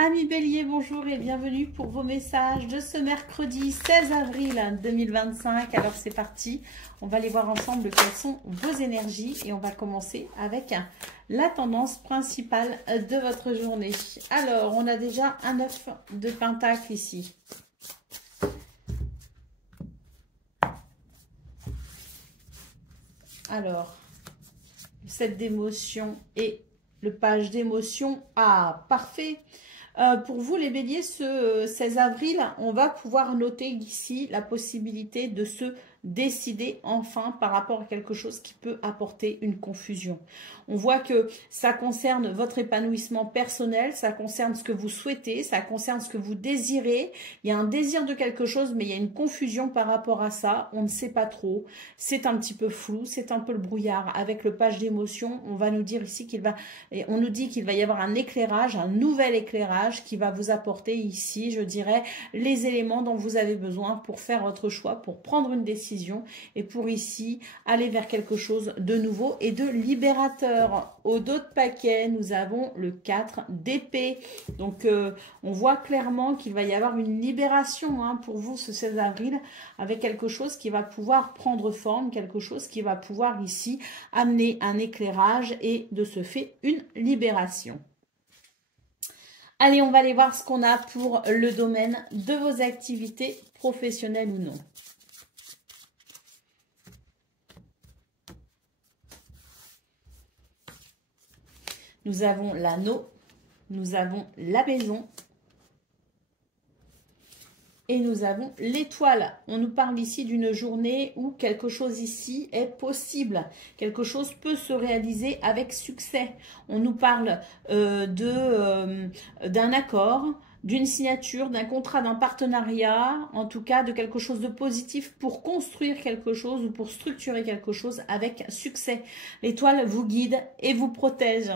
Amis Bélier, bonjour et bienvenue pour vos messages de ce mercredi 16 avril 2025. Alors c'est parti, on va aller voir ensemble quelles sont vos énergies et on va commencer avec la tendance principale de votre journée. Alors on a déjà un 9 de pentacle ici. Alors, le 7 d'émotion et le page d'émotion. Ah, parfait. Pour vous les béliers, ce 16 avril, on va pouvoir noter ici la possibilité de se décider enfin par rapport à quelque chose qui peut apporter une confusion. On voit que ça concerne votre épanouissement personnel, ça concerne ce que vous souhaitez, ça concerne ce que vous désirez. Il y a un désir de quelque chose, mais il y a une confusion par rapport à ça. On ne sait pas trop. C'est un petit peu flou, c'est un peu le brouillard. Avec le page d'émotion, on va nous dire ici on nous dit qu'il va y avoir un éclairage, un nouvel éclairage qui va vous apporter ici, je dirais, les éléments dont vous avez besoin pour faire votre choix, pour prendre une décision et pour ici aller vers quelque chose de nouveau et de libérateur. Au dos de paquet, nous avons le 4 d'épée. Donc, on voit clairement qu'il va y avoir une libération pour vous ce 16 avril avec quelque chose qui va pouvoir prendre forme, quelque chose qui va pouvoir ici amener un éclairage et de ce fait une libération. Allez, on va aller voir ce qu'on a pour le domaine de vos activités professionnelles ou non. Nous avons l'anneau, nous avons la maison et nous avons l'étoile. On nous parle ici d'une journée où quelque chose ici est possible. Quelque chose peut se réaliser avec succès. On nous parle d'un accord, d'une signature, d'un contrat, d'un partenariat, en tout cas de quelque chose de positif pour construire quelque chose ou pour structurer quelque chose avec succès. L'étoile vous guide et vous protège.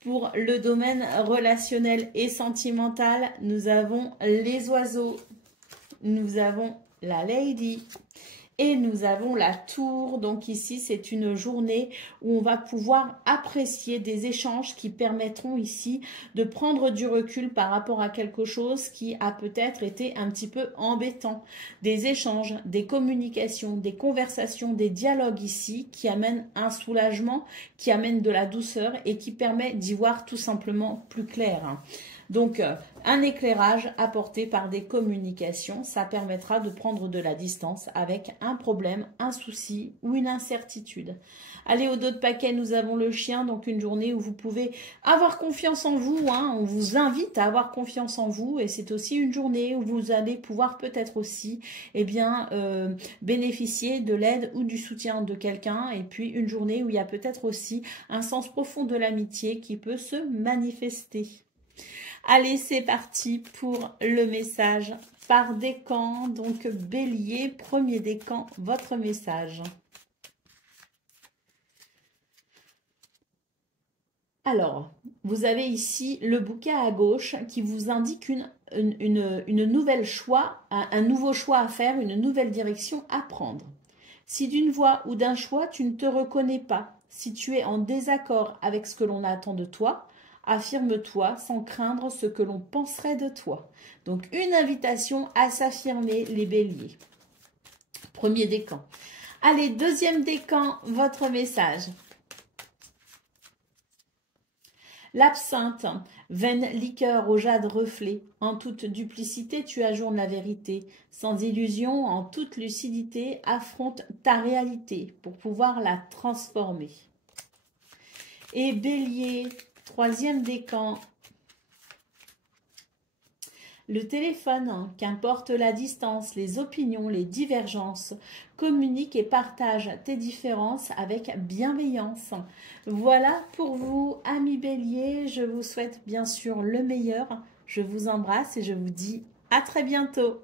Pour le domaine relationnel et sentimental, nous avons les oiseaux, nous avons la lady et nous avons la tour. Donc ici, c'est une journée où on va pouvoir apprécier des échanges qui permettront ici de prendre du recul par rapport à quelque chose qui a peut-être été un petit peu embêtant. Des échanges, des communications, des conversations, des dialogues ici qui amènent un soulagement, qui amènent de la douceur et qui permet d'y voir tout simplement plus clair. Donc, un éclairage apporté par des communications, ça permettra de prendre de la distance avec un problème, un souci ou une incertitude. Allez, au dos de paquet, nous avons le chien, donc une journée où vous pouvez avoir confiance en vous. On vous invite à avoir confiance en vous et c'est aussi une journée où vous allez pouvoir peut-être aussi bénéficier de l'aide ou du soutien de quelqu'un. Et puis, une journée où il y a peut-être aussi un sens profond de l'amitié qui peut se manifester. Allez, c'est parti pour le message par décan. Donc, Bélier, premier décan, votre message. Alors, vous avez ici le bouquet à gauche qui vous indique une nouvelle choix, un nouveau choix à faire, une nouvelle direction à prendre. Si d'une voie ou d'un choix, tu ne te reconnais pas, si tu es en désaccord avec ce que l'on attend de toi, affirme-toi sans craindre ce que l'on penserait de toi. Donc, une invitation à s'affirmer, les béliers. Premier décan. Allez, deuxième décan, votre message. L'absinthe, vaine liqueur au jade reflet. En toute duplicité, tu ajournes la vérité. Sans illusion, en toute lucidité, affronte ta réalité pour pouvoir la transformer. Et bélier, troisième décan. Le téléphone, qu'importe la distance, les opinions, les divergences, communique et partage tes différences avec bienveillance. Voilà pour vous, amis bélier. Je vous souhaite bien sûr le meilleur. Je vous embrasse et je vous dis à très bientôt.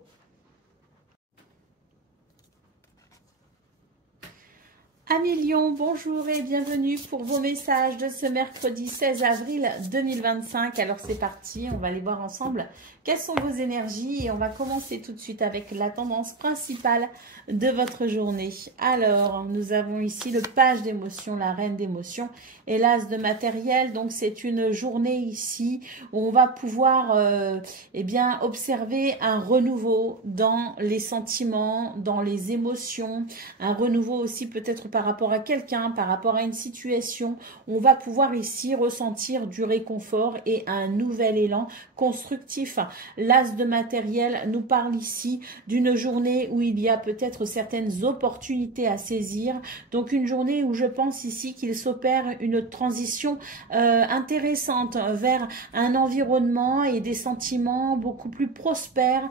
Amis Lion, bonjour et bienvenue pour vos messages de ce mercredi 16 avril 2025. Alors c'est parti, on va aller voir ensemble quelles sont vos énergies et on va commencer tout de suite avec la tendance principale de votre journée. Alors, nous avons ici le page d'émotions, la reine d'émotions et l'as de matériel. Donc c'est une journée ici où on va pouvoir eh bien, observer un renouveau dans les sentiments, dans les émotions, un renouveau aussi peut-être par rapport à quelqu'un, par rapport à une situation. On va pouvoir ici ressentir du réconfort et un nouvel élan constructif. L'as de matériel nous parle ici d'une journée où il y a peut-être certaines opportunités à saisir. Donc une journée où je pense ici qu'il s'opère une transition intéressante vers un environnement et des sentiments beaucoup plus prospères,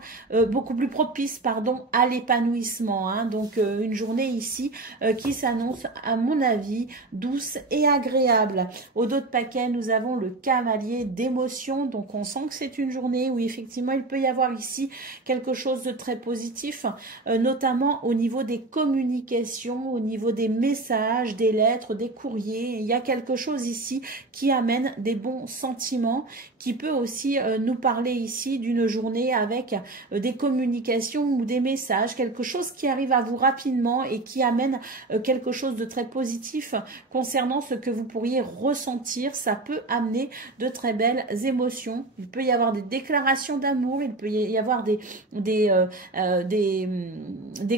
beaucoup plus propices pardon, à l'épanouissement. Hein. Donc une journée ici qui s'annonce à mon avis douce et agréable. Au dos de paquet, nous avons le cavalier d'émotion. Donc on sent que c'est une journée où effectivement il peut y avoir ici quelque chose de très positif, notamment au niveau des communications, au niveau des messages, des lettres, des courriers. Il y a quelque chose ici qui amène des bons sentiments, qui peut aussi nous parler ici d'une journée avec des communications ou des messages, quelque chose qui arrive à vous rapidement et qui amène quelque chose de très positif concernant ce que vous pourriez ressentir. Ça peut amener de très belles émotions. Il peut y avoir des déclarations d'amour, il peut y avoir des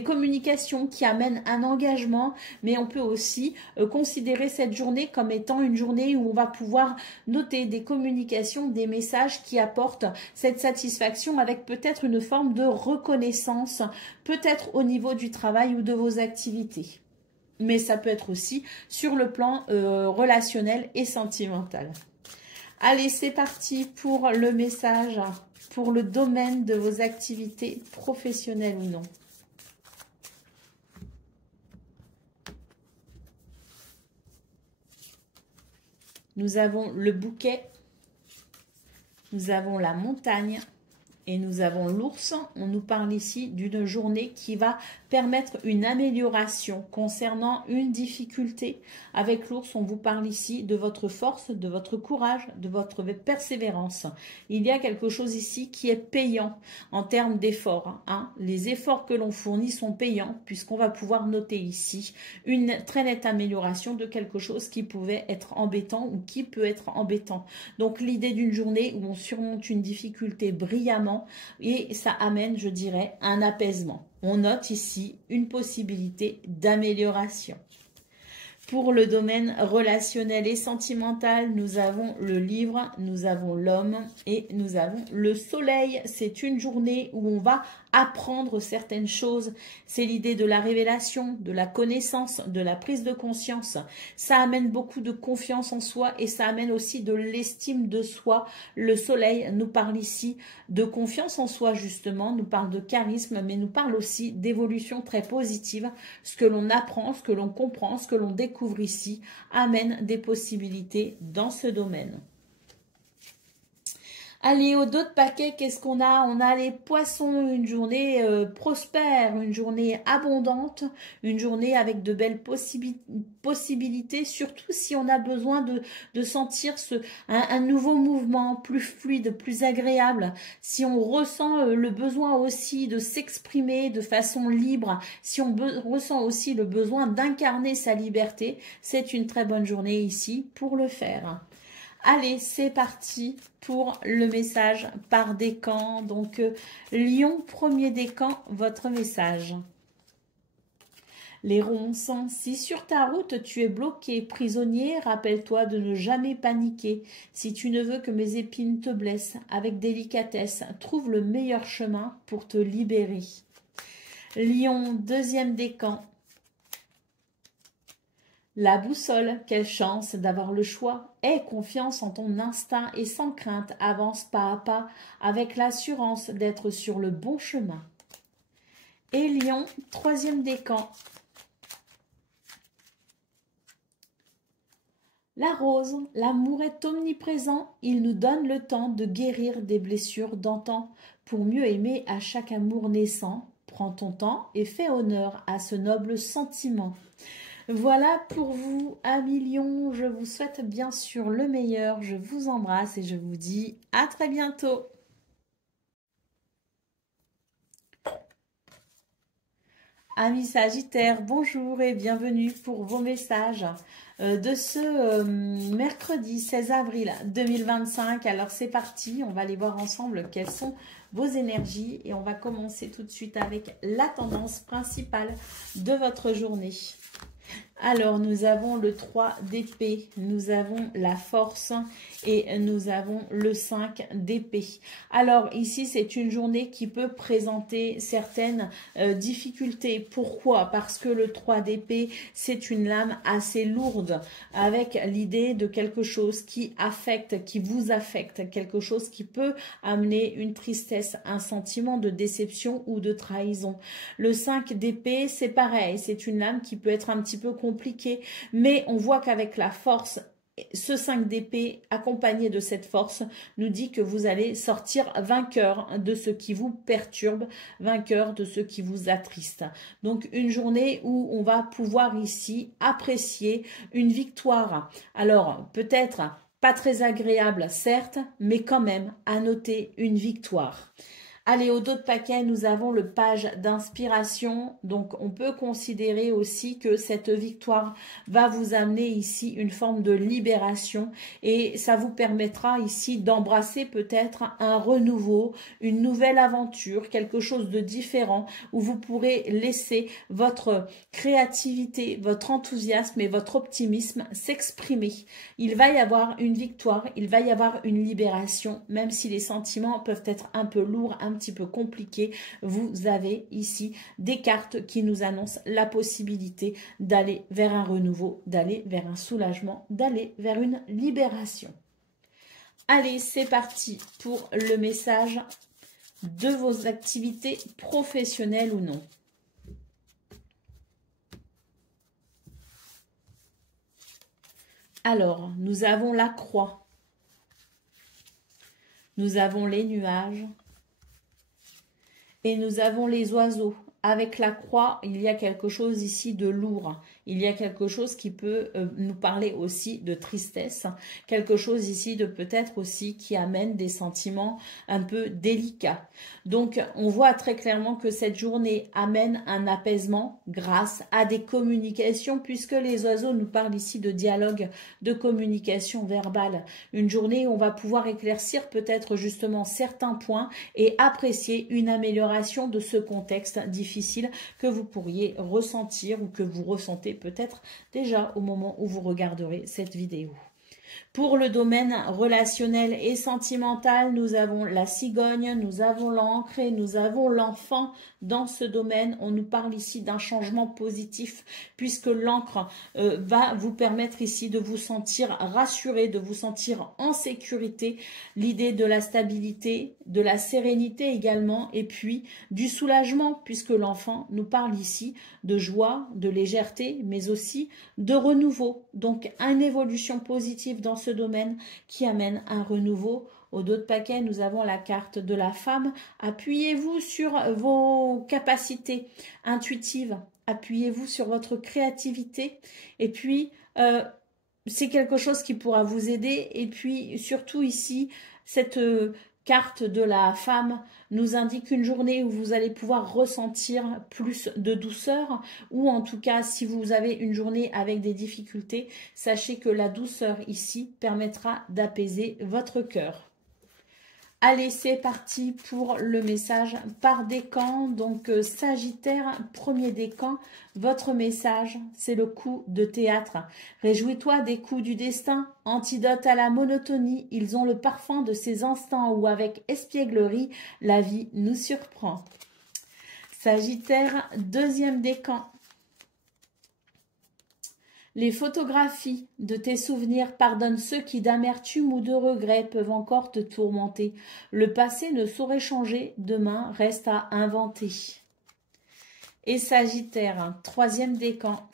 communications qui amènent un engagement, mais on peut aussi considérer cette journée comme étant une journée où on va pouvoir noter des communications, des messages qui apportent cette satisfaction avec peut-être une forme de reconnaissance, peut-être au niveau du travail ou de vos activités. Mais ça peut être aussi sur le plan relationnel et sentimental. Allez, c'est parti pour le message, pour le domaine de vos activités professionnelles ou non. Nous avons le bouquet, nous avons la montagne et nous avons l'ours. On nous parle ici d'une journée qui va permettre une amélioration concernant une difficulté. Avec l'ours, on vous parle ici de votre force, de votre courage, de votre persévérance. Il y a quelque chose ici qui est payant en termes d'efforts. Hein. Les efforts que l'on fournit sont payants puisqu'on va pouvoir noter ici une très nette amélioration de quelque chose qui pouvait être embêtant ou qui peut être embêtant. Donc l'idée d'une journée où on surmonte une difficulté brillamment et ça amène, je dirais, un apaisement. On note ici une possibilité d'amélioration. Pour le domaine relationnel et sentimental, nous avons le livre, nous avons l'homme et nous avons le soleil. C'est une journée où on va apprendre certaines choses. C'est l'idée de la révélation, de la connaissance, de la prise de conscience. Ça amène beaucoup de confiance en soi et ça amène aussi de l'estime de soi. Le soleil nous parle ici de confiance en soi justement, nous parle de charisme, mais nous parle aussi d'évolution très positive. Ce que l'on apprend, ce que l'on comprend, ce que l'on découvre ici amène des possibilités dans ce domaine. Allez, au dos de paquet, qu'est-ce qu'on a? On a les poissons, une journée prospère, une journée abondante, une journée avec de belles possibilités, surtout si on a besoin de sentir un nouveau mouvement plus fluide, plus agréable. Si on ressent le besoin aussi de s'exprimer de façon libre, si on ressent aussi le besoin d'incarner sa liberté, c'est une très bonne journée ici pour le faire. Allez, c'est parti pour le message par décan. Donc, Lion, premier décan, votre message. Les ronces, si sur ta route tu es bloqué, prisonnier, rappelle-toi de ne jamais paniquer. Si tu ne veux que mes épines te blessent, avec délicatesse, trouve le meilleur chemin pour te libérer. Lion, deuxième décan. La boussole, quelle chance d'avoir le choix. Aie confiance en ton instinct et sans crainte, avance pas à pas avec l'assurance d'être sur le bon chemin. Et Lion, troisième décan. La rose, l'amour est omniprésent, il nous donne le temps de guérir des blessures d'antan. Pour mieux aimer à chaque amour naissant, prends ton temps et fais honneur à ce noble sentiment. Voilà pour vous, amis Lion. Je vous souhaite bien sûr le meilleur. Je vous embrasse et je vous dis à très bientôt. Amis Sagittaires, bonjour et bienvenue pour vos messages de ce mercredi 16 avril 2025. Alors c'est parti, on va aller voir ensemble quelles sont vos énergies et on va commencer tout de suite avec la tendance principale de votre journée. Alors, nous avons le 3 d'épée, nous avons la force et nous avons le 5 d'épée. Alors, ici, c'est une journée qui peut présenter certaines difficultés. Pourquoi? Parce que le 3 d'épée, c'est une lame assez lourde avec l'idée de quelque chose qui affecte, qui vous affecte, quelque chose qui peut amener une tristesse, un sentiment de déception ou de trahison. Le 5 d'épée, c'est pareil, c'est une lame qui peut être un petit peu compliqué, mais on voit qu'avec la force, ce 5 d'épée accompagné de cette force nous dit que vous allez sortir vainqueur de ce qui vous perturbe, vainqueur de ce qui vous attriste. Donc une journée où on va pouvoir ici apprécier une victoire. Alors peut-être pas très agréable certes, mais quand même à noter une victoire. Allez, au dos de paquet, nous avons le page d'inspiration. Donc, on peut considérer aussi que cette victoire va vous amener ici une forme de libération et ça vous permettra ici d'embrasser peut-être un renouveau, une nouvelle aventure, quelque chose de différent où vous pourrez laisser votre créativité, votre enthousiasme et votre optimisme s'exprimer. Il va y avoir une victoire, il va y avoir une libération, même si les sentiments peuvent être un peu lourds, un petit peu compliqué, vous avez ici des cartes qui nous annoncent la possibilité d'aller vers un renouveau, d'aller vers un soulagement, d'aller vers une libération. Allez, c'est parti pour le message de vos activités professionnelles ou non. Alors, nous avons la croix, nous avons les nuages, et nous avons les oiseaux. Avec la croix, il y a quelque chose ici de lourd. Il y a quelque chose qui peut nous parler aussi de tristesse. Quelque chose ici de peut-être aussi qui amène des sentiments un peu délicats. Donc, on voit très clairement que cette journée amène un apaisement grâce à des communications, puisque les oiseaux nous parlent ici de dialogue, de communication verbale. Une journée où on va pouvoir éclaircir peut-être justement certains points et apprécier une amélioration de ce contexte difficile que vous pourriez ressentir ou que vous ressentez peut-être déjà au moment où vous regarderez cette vidéo. Pour le domaine relationnel et sentimental, nous avons la cigogne, nous avons l'encre et nous avons l'enfant. Dans ce domaine, on nous parle ici d'un changement positif puisque l'encre va vous permettre ici de vous sentir rassuré, de vous sentir en sécurité. L'idée de la stabilité, de la sérénité également et puis du soulagement puisque l'enfant nous parle ici de joie, de légèreté mais aussi de renouveau. Donc une évolution positive dans ce domaine qui amène un renouveau. Au dos de paquet, nous avons la carte de la femme. Appuyez-vous sur vos capacités intuitives. Appuyez-vous sur votre créativité. Et puis, c'est quelque chose qui pourra vous aider. Et puis, surtout ici, cette carte de la femme nous indique une journée où vous allez pouvoir ressentir plus de douceur ou en tout cas si vous avez une journée avec des difficultés, sachez que la douceur ici permettra d'apaiser votre cœur. Allez, c'est parti pour le message par décan. Donc, Sagittaire, premier décan, votre message, c'est le coup de théâtre. Réjouis-toi des coups du destin, antidote à la monotonie. Ils ont le parfum de ces instants où, avec espièglerie, la vie nous surprend. Sagittaire, deuxième décan. Les photographies de tes souvenirs pardonnent ceux qui d'amertume ou de regret peuvent encore te tourmenter. Le passé ne saurait changer, demain reste à inventer. Et Sagittaire, troisième décan.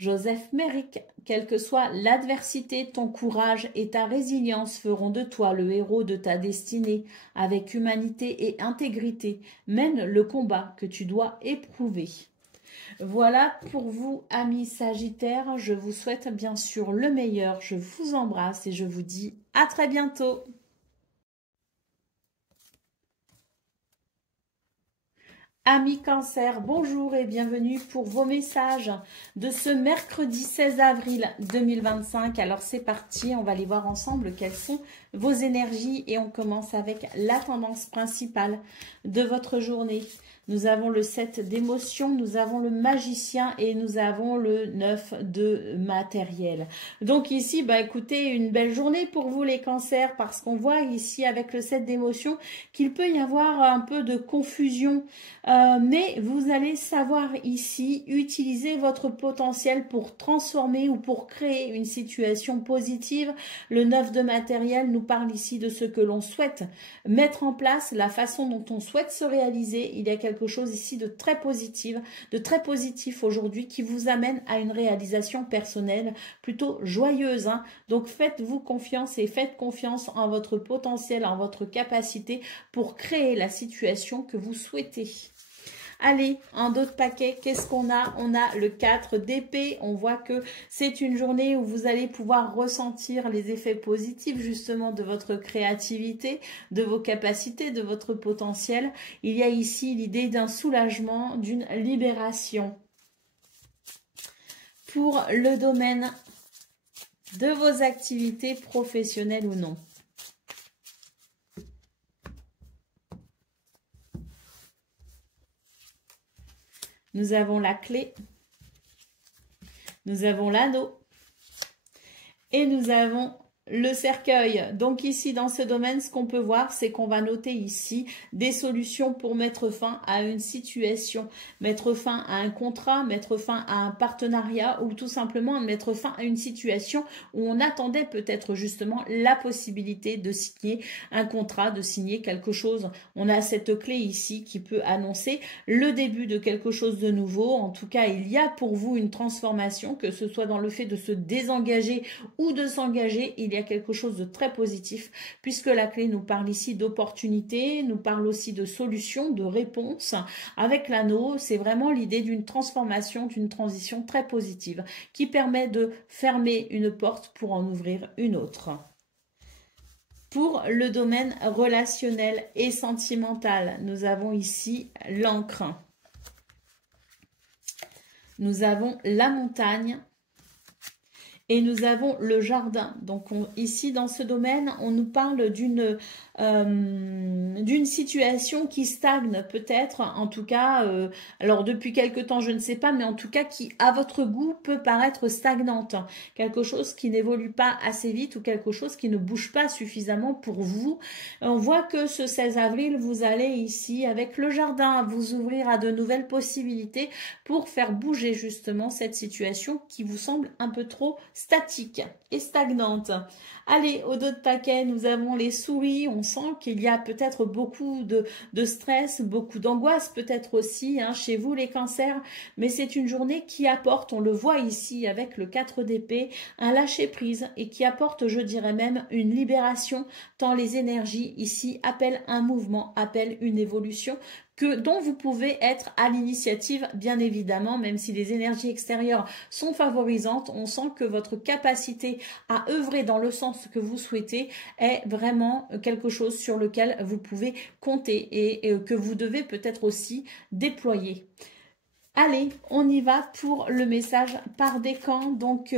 Joseph Merrick, quelle que soit l'adversité, ton courage et ta résilience feront de toi le héros de ta destinée. Avec humanité et intégrité, mène le combat que tu dois éprouver. Voilà pour vous, amis Sagittaires. Je vous souhaite bien sûr le meilleur. Je vous embrasse et je vous dis à très bientôt. Amis Cancer, bonjour et bienvenue pour vos messages de ce mercredi 16 avril 2025. Alors c'est parti, on va aller voir ensemble quelles sont vos énergies et on commence avec la tendance principale de votre journée. Nous avons le 7 d'émotion, nous avons le magicien et nous avons le 9 de matériel. Donc ici, bah écoutez, une belle journée pour vous les cancers parce qu'on voit ici avec le 7 d'émotion qu'il peut y avoir un peu de confusion. Mais vous allez savoir ici utiliser votre potentiel pour transformer ou pour créer une situation positive. Le 9 de matériel nous parle ici de ce que l'on souhaite mettre en place, la façon dont on souhaite se réaliser. Il y a quelque chose ici de très positif aujourd'hui qui vous amène à une réalisation personnelle plutôt joyeuse. Hein. Donc faites-vous confiance et faites confiance en votre potentiel, en votre capacité pour créer la situation que vous souhaitez. Allez, en d'autres paquets, qu'est-ce qu'on a? On a le 4 d'épée. On voit que c'est une journée où vous allez pouvoir ressentir les effets positifs justement de votre créativité, de vos capacités, de votre potentiel. Il y a ici l'idée d'un soulagement, d'une libération. Pour le domaine de vos activités professionnelles ou non. Nous avons la clé, nous avons l'anneau et nous avons le cercueil. Donc ici, dans ce domaine, ce qu'on peut voir, c'est qu'on va noter ici des solutions pour mettre fin à une situation, mettre fin à un contrat, mettre fin à un partenariat ou tout simplement mettre fin à une situation où on attendait peut-être justement la possibilité de signer un contrat, de signer quelque chose. On a cette clé ici qui peut annoncer le début de quelque chose de nouveau. En tout cas, il y a pour vous une transformation, que ce soit dans le fait de se désengager ou de s'engager. Il y a quelque chose de très positif puisque la clé nous parle ici d'opportunité, nous parle aussi de solutions, de réponses. Avec l'anneau, c'est vraiment l'idée d'une transformation, d'une transition très positive qui permet de fermer une porte pour en ouvrir une autre. Pour le domaine relationnel et sentimental, nous avons ici l'encre. Nous avons la montagne. Et nous avons le jardin. Donc ici, dans ce domaine, on nous parle d'une situation qui stagne peut-être, en tout cas, alors depuis quelque temps, je ne sais pas, mais en tout cas qui, à votre goût, peut paraître stagnante. Quelque chose qui n'évolue pas assez vite ou quelque chose qui ne bouge pas suffisamment pour vous. On voit que ce 16 avril, vous allez ici, avec le jardin, vous ouvrir à de nouvelles possibilités pour faire bouger justement cette situation qui vous semble un peu trop statique et stagnante. Allez, au dos de paquet, nous avons les souris. On sent qu'il y a peut-être beaucoup de stress, beaucoup d'angoisse peut-être aussi chez vous les cancers. Mais c'est une journée qui apporte, on le voit ici avec le 4 d'épée, un lâcher-prise et qui apporte, je dirais même, une libération tant les énergies ici appellent un mouvement, appellent une évolution dont vous pouvez être à l'initiative, bien évidemment, même si les énergies extérieures sont favorisantes, on sent que votre capacité à œuvrer dans le sens que vous souhaitez est vraiment quelque chose sur lequel vous pouvez compter et que vous devez peut-être aussi déployer. Allez, on y va pour le message par décan. Donc,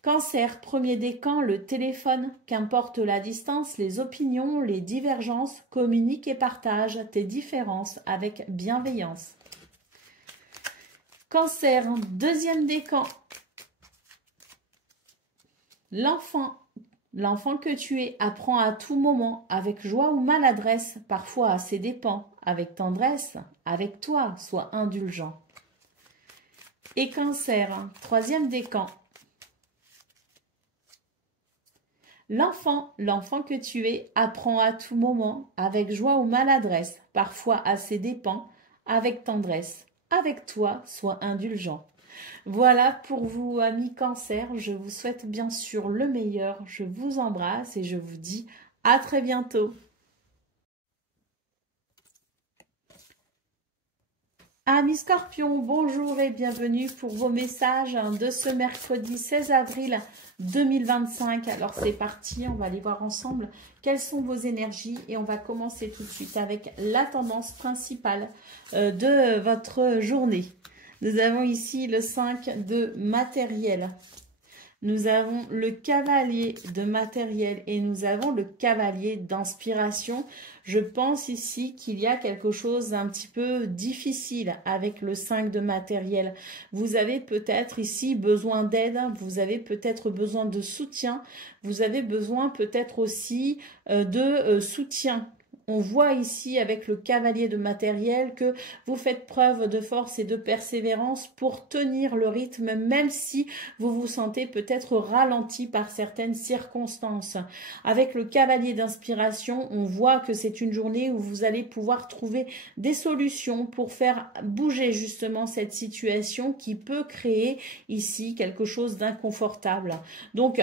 Cancer, premier décan, le téléphone, qu'importe la distance, les opinions, les divergences, communique et partage tes différences avec bienveillance. Cancer, deuxième décan, l'enfant que tu es apprend à tout moment, avec joie ou maladresse, parfois à ses dépens, avec tendresse, avec toi, sois indulgent. Et Cancer, troisième décan, l'enfant que tu es apprend à tout moment, avec joie ou maladresse, parfois à ses dépens, avec tendresse. Avec toi, sois indulgent. Voilà pour vous, amis Cancer. Je vous souhaite bien sûr le meilleur. Je vous embrasse et je vous dis à très bientôt. Amis Scorpions, bonjour et bienvenue pour vos messages de ce mercredi 16 avril 2025. Alors c'est parti, on va aller voir ensemble quelles sont vos énergies et on va commencer tout de suite avec la tendance principale de votre journée. Nous avons ici le 5 de matériel. Nous avons le cavalier de matériel et nous avons le cavalier d'inspiration. Je pense ici qu'il y a quelque chose d'un petit peu difficile avec le 5 de matériel. Vous avez peut-être ici besoin d'aide, vous avez peut-être besoin de soutien, vous avez besoin peut-être aussi de soutien. On voit ici avec le cavalier de matériel que vous faites preuve de force et de persévérance pour tenir le rythme, même si vous vous sentez peut-être ralenti par certaines circonstances. Avec le cavalier d'inspiration, on voit que c'est une journée où vous allez pouvoir trouver des solutions pour faire bouger justement cette situation qui peut créer ici quelque chose d'inconfortable. Donc,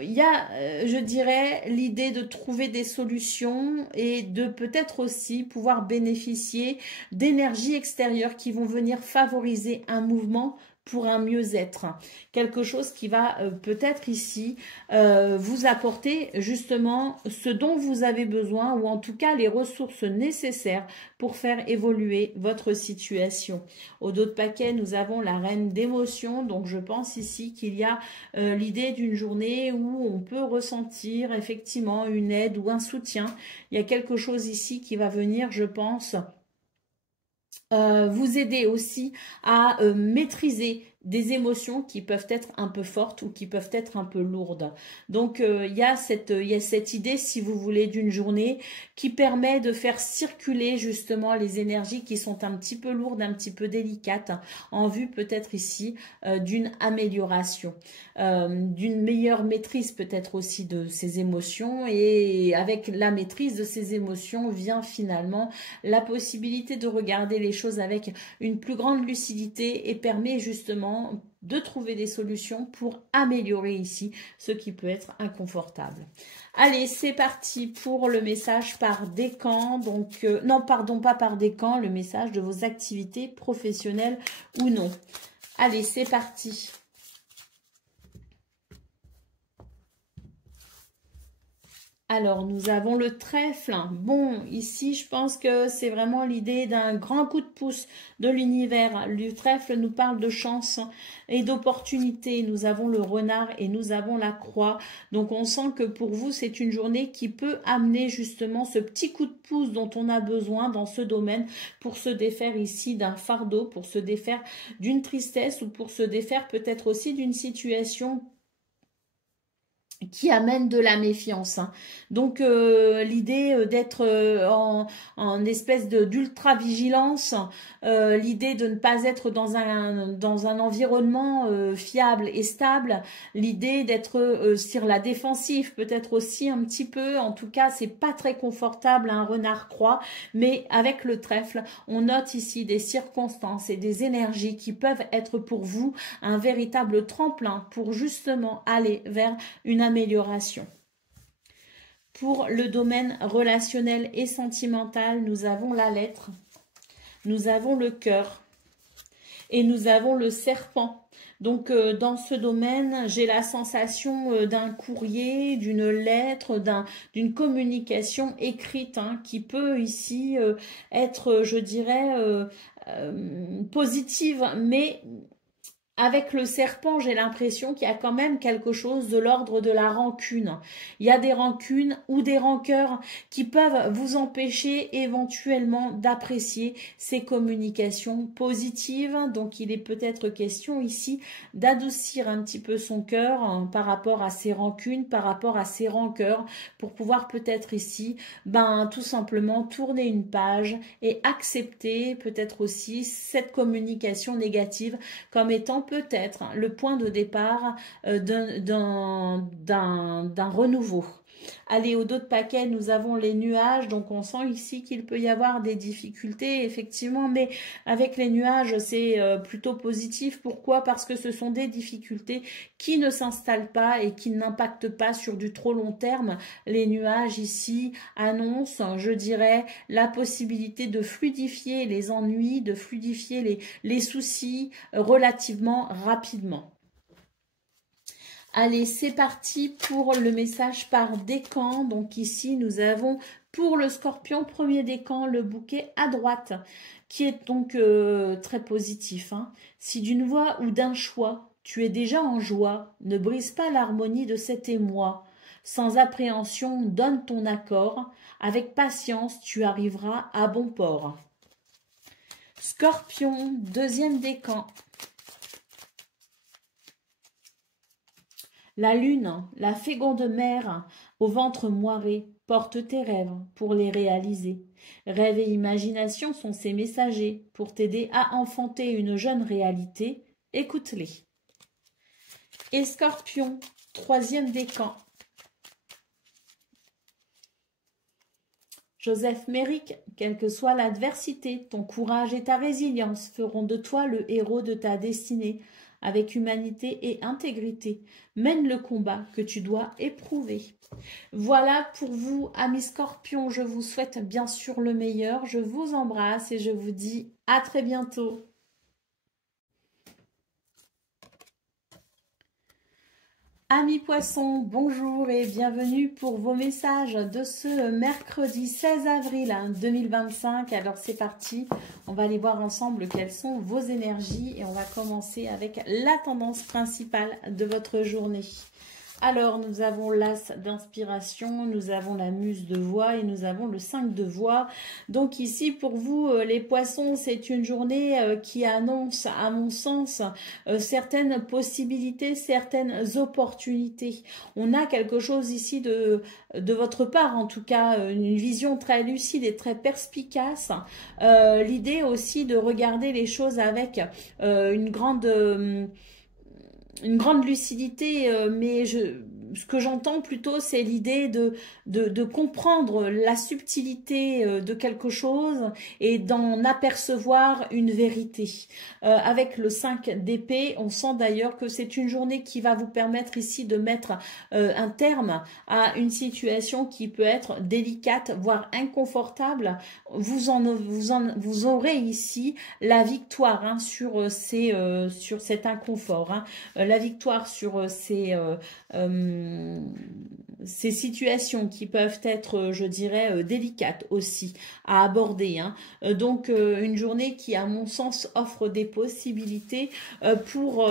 il y a, je dirais, l'idée de trouver des solutions et de peut-être aussi pouvoir bénéficier d'énergies extérieures qui vont venir favoriser un mouvement pour un mieux-être. Quelque chose qui va peut-être ici vous apporter justement ce dont vous avez besoin ou en tout cas les ressources nécessaires pour faire évoluer votre situation. Au dos de paquet, nous avons la reine d'émotions. Donc je pense ici qu'il y a l'idée d'une journée où on peut ressentir effectivement une aide ou un soutien. Il y a quelque chose ici qui va venir, je pense, vous aider aussi à maîtriser des émotions qui peuvent être un peu fortes ou qui peuvent être un peu lourdes. Donc, il y a cette idée, si vous voulez, d'une journée qui permet de faire circuler justement les énergies qui sont un petit peu lourdes, un petit peu délicates, en vue peut-être ici d'une amélioration, d'une meilleure maîtrise peut-être aussi de ces émotions. Et avec la maîtrise de ces émotions vient finalement la possibilité de regarder les choses avec une plus grande lucidité et permet justement de trouver des solutions pour améliorer ici ce qui peut être inconfortable. Allez, c'est parti pour le message par décan. Donc, non, pardon, pas par décan, le message de vos activités professionnelles ou non. Allez, c'est parti. Alors, nous avons le trèfle. Bon, ici, je pense que c'est vraiment l'idée d'un grand coup de pouce de l'univers. Le trèfle nous parle de chance et d'opportunité. Nous avons le renard et nous avons la croix. Donc, on sent que pour vous, c'est une journée qui peut amener justement ce petit coup de pouce dont on a besoin dans ce domaine pour se défaire ici d'un fardeau, pour se défaire d'une tristesse ou pour se défaire peut-être aussi d'une situation qui amène de la méfiance. Donc l'idée d'être en espèce d'ultra-vigilance, l'idée de ne pas être dans un environnement fiable et stable, l'idée d'être sur la défensive, peut-être aussi un petit peu, en tout cas c'est pas très confortable un renard-croix, mais avec le trèfle, on note ici des circonstances et des énergies qui peuvent être pour vous un véritable tremplin pour justement aller vers une amélioration. Pour le domaine relationnel et sentimental, nous avons la lettre, nous avons le cœur et nous avons le serpent. Donc, dans ce domaine, j'ai la sensation d'un courrier, d'une lettre, d'une communication écrite qui peut ici être, je dirais, positive, mais avec le serpent, j'ai l'impression qu'il y a quand même quelque chose de l'ordre de la rancune. Il y a des rancunes ou des rancœurs qui peuvent vous empêcher éventuellement d'apprécier ces communications positives. Donc, il est peut-être question ici d'adoucir un petit peu son cœur par rapport à ces rancunes, par rapport à ces rancœurs, pour pouvoir peut-être ici, tout simplement tourner une page et accepter peut-être aussi cette communication négative comme étant peut-être le point de départ d'un renouveau. Allez, au dos de paquet, nous avons les nuages. Donc, on sent ici qu'il peut y avoir des difficultés, effectivement. Mais avec les nuages, c'est plutôt positif. Pourquoi? Parce que ce sont des difficultés qui ne s'installent pas et qui n'impactent pas sur du trop long terme. Les nuages ici annoncent, je dirais, la possibilité de fluidifier les ennuis, de fluidifier les soucis relativement rapidement. Allez, c'est parti pour le message par décan. Donc ici, nous avons pour le scorpion, premier décan, le bouquet à droite, qui est donc très positif. Hein. Si d'une voix ou d'un choix, tu es déjà en joie, ne brise pas l'harmonie de cet émoi. Sans appréhension, donne ton accord. Avec patience, tu arriveras à bon port. Scorpion, deuxième décan. La lune, la féconde mère, au ventre moiré, porte tes rêves pour les réaliser. Rêve et imagination sont ses messagers pour t'aider à enfanter une jeune réalité. Écoute-les. Et Scorpion, troisième décan. Joseph Méric, quelle que soit l'adversité, ton courage et ta résilience feront de toi le héros de ta destinée. Avec humanité et intégrité, mène le combat que tu dois éprouver. Voilà pour vous, amis Scorpions, je vous souhaite bien sûr le meilleur. Je vous embrasse et je vous dis à très bientôt. Amis poissons, bonjour et bienvenue pour vos messages de ce mercredi 16 avril 2025. Alors c'est parti, on va aller voir ensemble quelles sont vos énergies et on va commencer avec la tendance principale de votre journée. Alors, nous avons l'As d'inspiration, nous avons la Muse de voix et nous avons le 5 de voix. Donc ici, pour vous, les poissons, c'est une journée qui annonce, à mon sens, certaines possibilités, certaines opportunités. On a quelque chose ici de votre part, en tout cas, une vision très lucide et très perspicace. L'idée aussi de regarder les choses avec une grande lucidité, mais ce que j'entends plutôt, c'est l'idée de comprendre la subtilité de quelque chose et d'en apercevoir une vérité. Avec le 5 d'épée, on sent d'ailleurs que c'est une journée qui va vous permettre ici de mettre un terme à une situation qui peut être délicate, voire inconfortable. Vous aurez ici la victoire hein, sur cet inconfort. Hein. La victoire sur ces situations qui peuvent être, je dirais, délicates aussi à aborder. Hein. Donc, une journée qui, à mon sens, offre des possibilités pour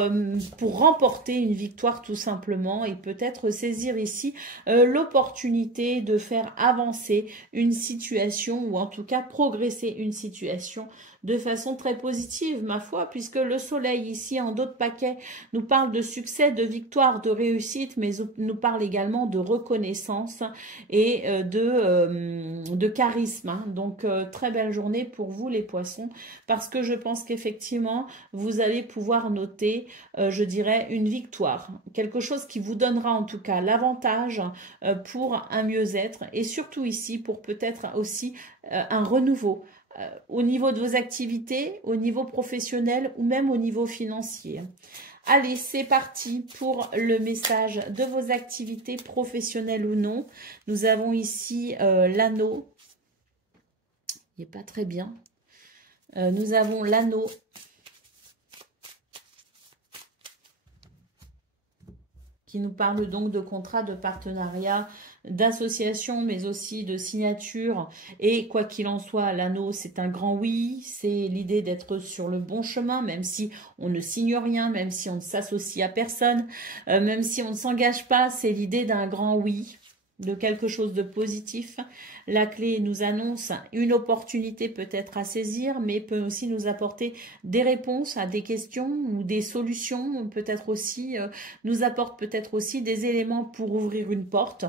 remporter une victoire tout simplement et peut-être saisir ici l'opportunité de faire avancer une situation ou en tout cas progresser une situation de façon très positive, ma foi, puisque le soleil ici en dos de paquet nous parle de succès, de victoire, de réussite, mais nous parle également de reconnaissance et de charisme. Hein. Donc, très belle journée pour vous les poissons, parce que je pense qu'effectivement, vous allez pouvoir noter, je dirais, une victoire. Quelque chose qui vous donnera en tout cas l'avantage pour un mieux-être et surtout ici pour peut-être aussi un renouveau. Au niveau de vos activités, au niveau professionnel ou même au niveau financier. Allez, c'est parti pour le message de vos activités professionnelles ou non. Nous avons ici l'anneau. Il n'est pas très bien. Nous avons l'anneau. Qui nous parle donc de contrat, de partenariat, d'association, mais aussi de signature. Et quoi qu'il en soit, l'anneau, c'est un grand oui. C'est l'idée d'être sur le bon chemin, même si on ne signe rien, même si on ne s'associe à personne, même si on ne s'engage pas. C'est l'idée d'un grand oui, de quelque chose de positif. La clé nous annonce une opportunité peut-être à saisir, mais peut aussi nous apporter des réponses à des questions ou des solutions, peut-être aussi, nous apporte peut-être aussi des éléments pour ouvrir une porte.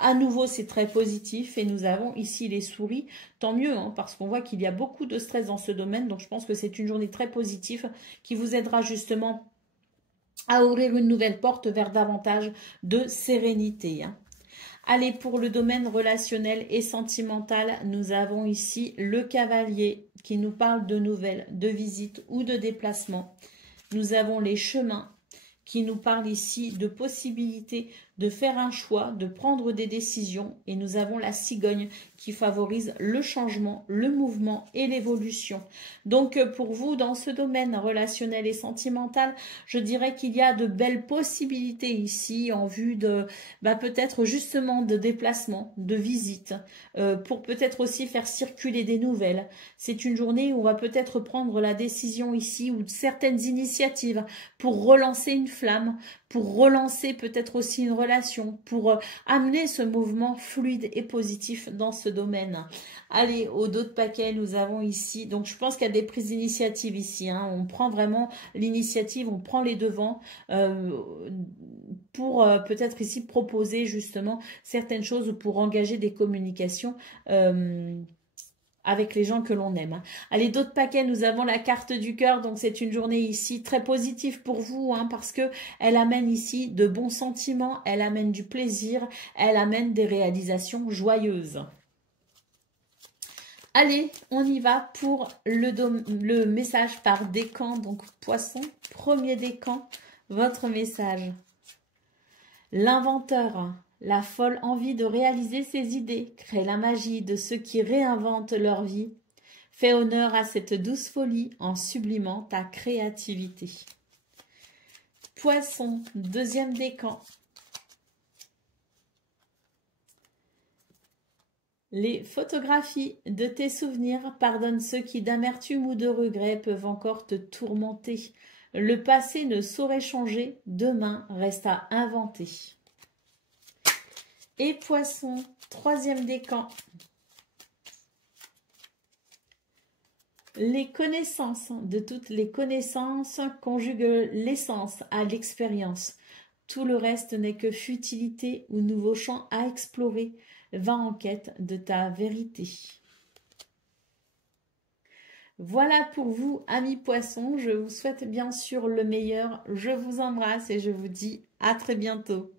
À nouveau, c'est très positif et nous avons ici les souris, tant mieux, hein, parce qu'on voit qu'il y a beaucoup de stress dans ce domaine, donc je pense que c'est une journée très positive qui vous aidera justement à ouvrir une nouvelle porte vers davantage de sérénité. Hein. Allez, pour le domaine relationnel et sentimental, nous avons ici le cavalier qui nous parle de nouvelles, de visites ou de déplacements. Nous avons les chemins qui nous parlent ici de possibilités de faire un choix, de prendre des décisions. Et nous avons la cigogne qui favorise le changement, le mouvement et l'évolution. Donc pour vous, dans ce domaine relationnel et sentimental, je dirais qu'il y a de belles possibilités ici en vue de peut-être justement de déplacement, de visite, pour peut-être aussi faire circuler des nouvelles. C'est une journée où on va peut-être prendre la décision ici ou certaines initiatives pour relancer une flamme, pour relancer peut-être aussi une relation, pour amener ce mouvement fluide et positif dans ce domaine. Allez, au dos de paquet, nous avons ici, donc je pense qu'il y a des prises d'initiative ici, hein. On prend vraiment l'initiative, on prend les devants pour peut-être ici proposer justement certaines choses ou pour engager des communications avec les gens que l'on aime. Allez, d'autres paquets, nous avons la carte du cœur, donc c'est une journée ici très positive pour vous, hein, parce que elle amène ici de bons sentiments, elle amène du plaisir, elle amène des réalisations joyeuses. Allez, on y va pour le message par décan, donc poisson, premier décan, votre message. L'inventeur. La folle envie de réaliser ses idées crée la magie de ceux qui réinventent leur vie. Fais honneur à cette douce folie en sublimant ta créativité. Poisson, deuxième décan. Les photographies de tes souvenirs pardonnent ceux qui d'amertume ou de regret peuvent encore te tourmenter. Le passé ne saurait changer, demain reste à inventer. Et poisson, troisième décan. Les connaissances, de toutes les connaissances, conjuguent l'essence à l'expérience. Tout le reste n'est que futilité ou nouveau champ à explorer. Va en quête de ta vérité. Voilà pour vous, amis poissons. Je vous souhaite bien sûr le meilleur. Je vous embrasse et je vous dis à très bientôt.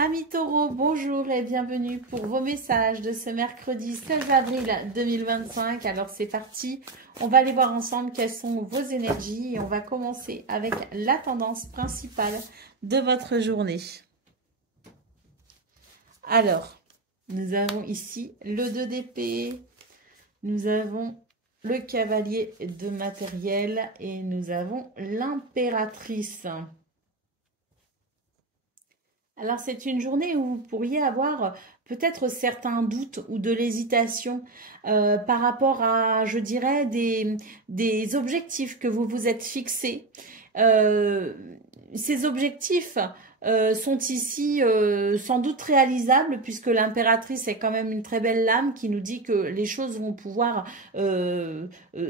Amis taureaux, bonjour et bienvenue pour vos messages de ce mercredi 16 avril 2025. Alors c'est parti, on va aller voir ensemble quelles sont vos énergies et on va commencer avec la tendance principale de votre journée. Alors, nous avons ici le 2 d'épée, nous avons le cavalier de matériel et nous avons l'impératrice. Alors, c'est une journée où vous pourriez avoir peut-être certains doutes ou de l'hésitation par rapport à, je dirais, des objectifs que vous vous êtes fixés. Ces objectifs sont ici sans doute réalisables puisque l'impératrice est quand même une très belle lame qui nous dit que les choses vont pouvoir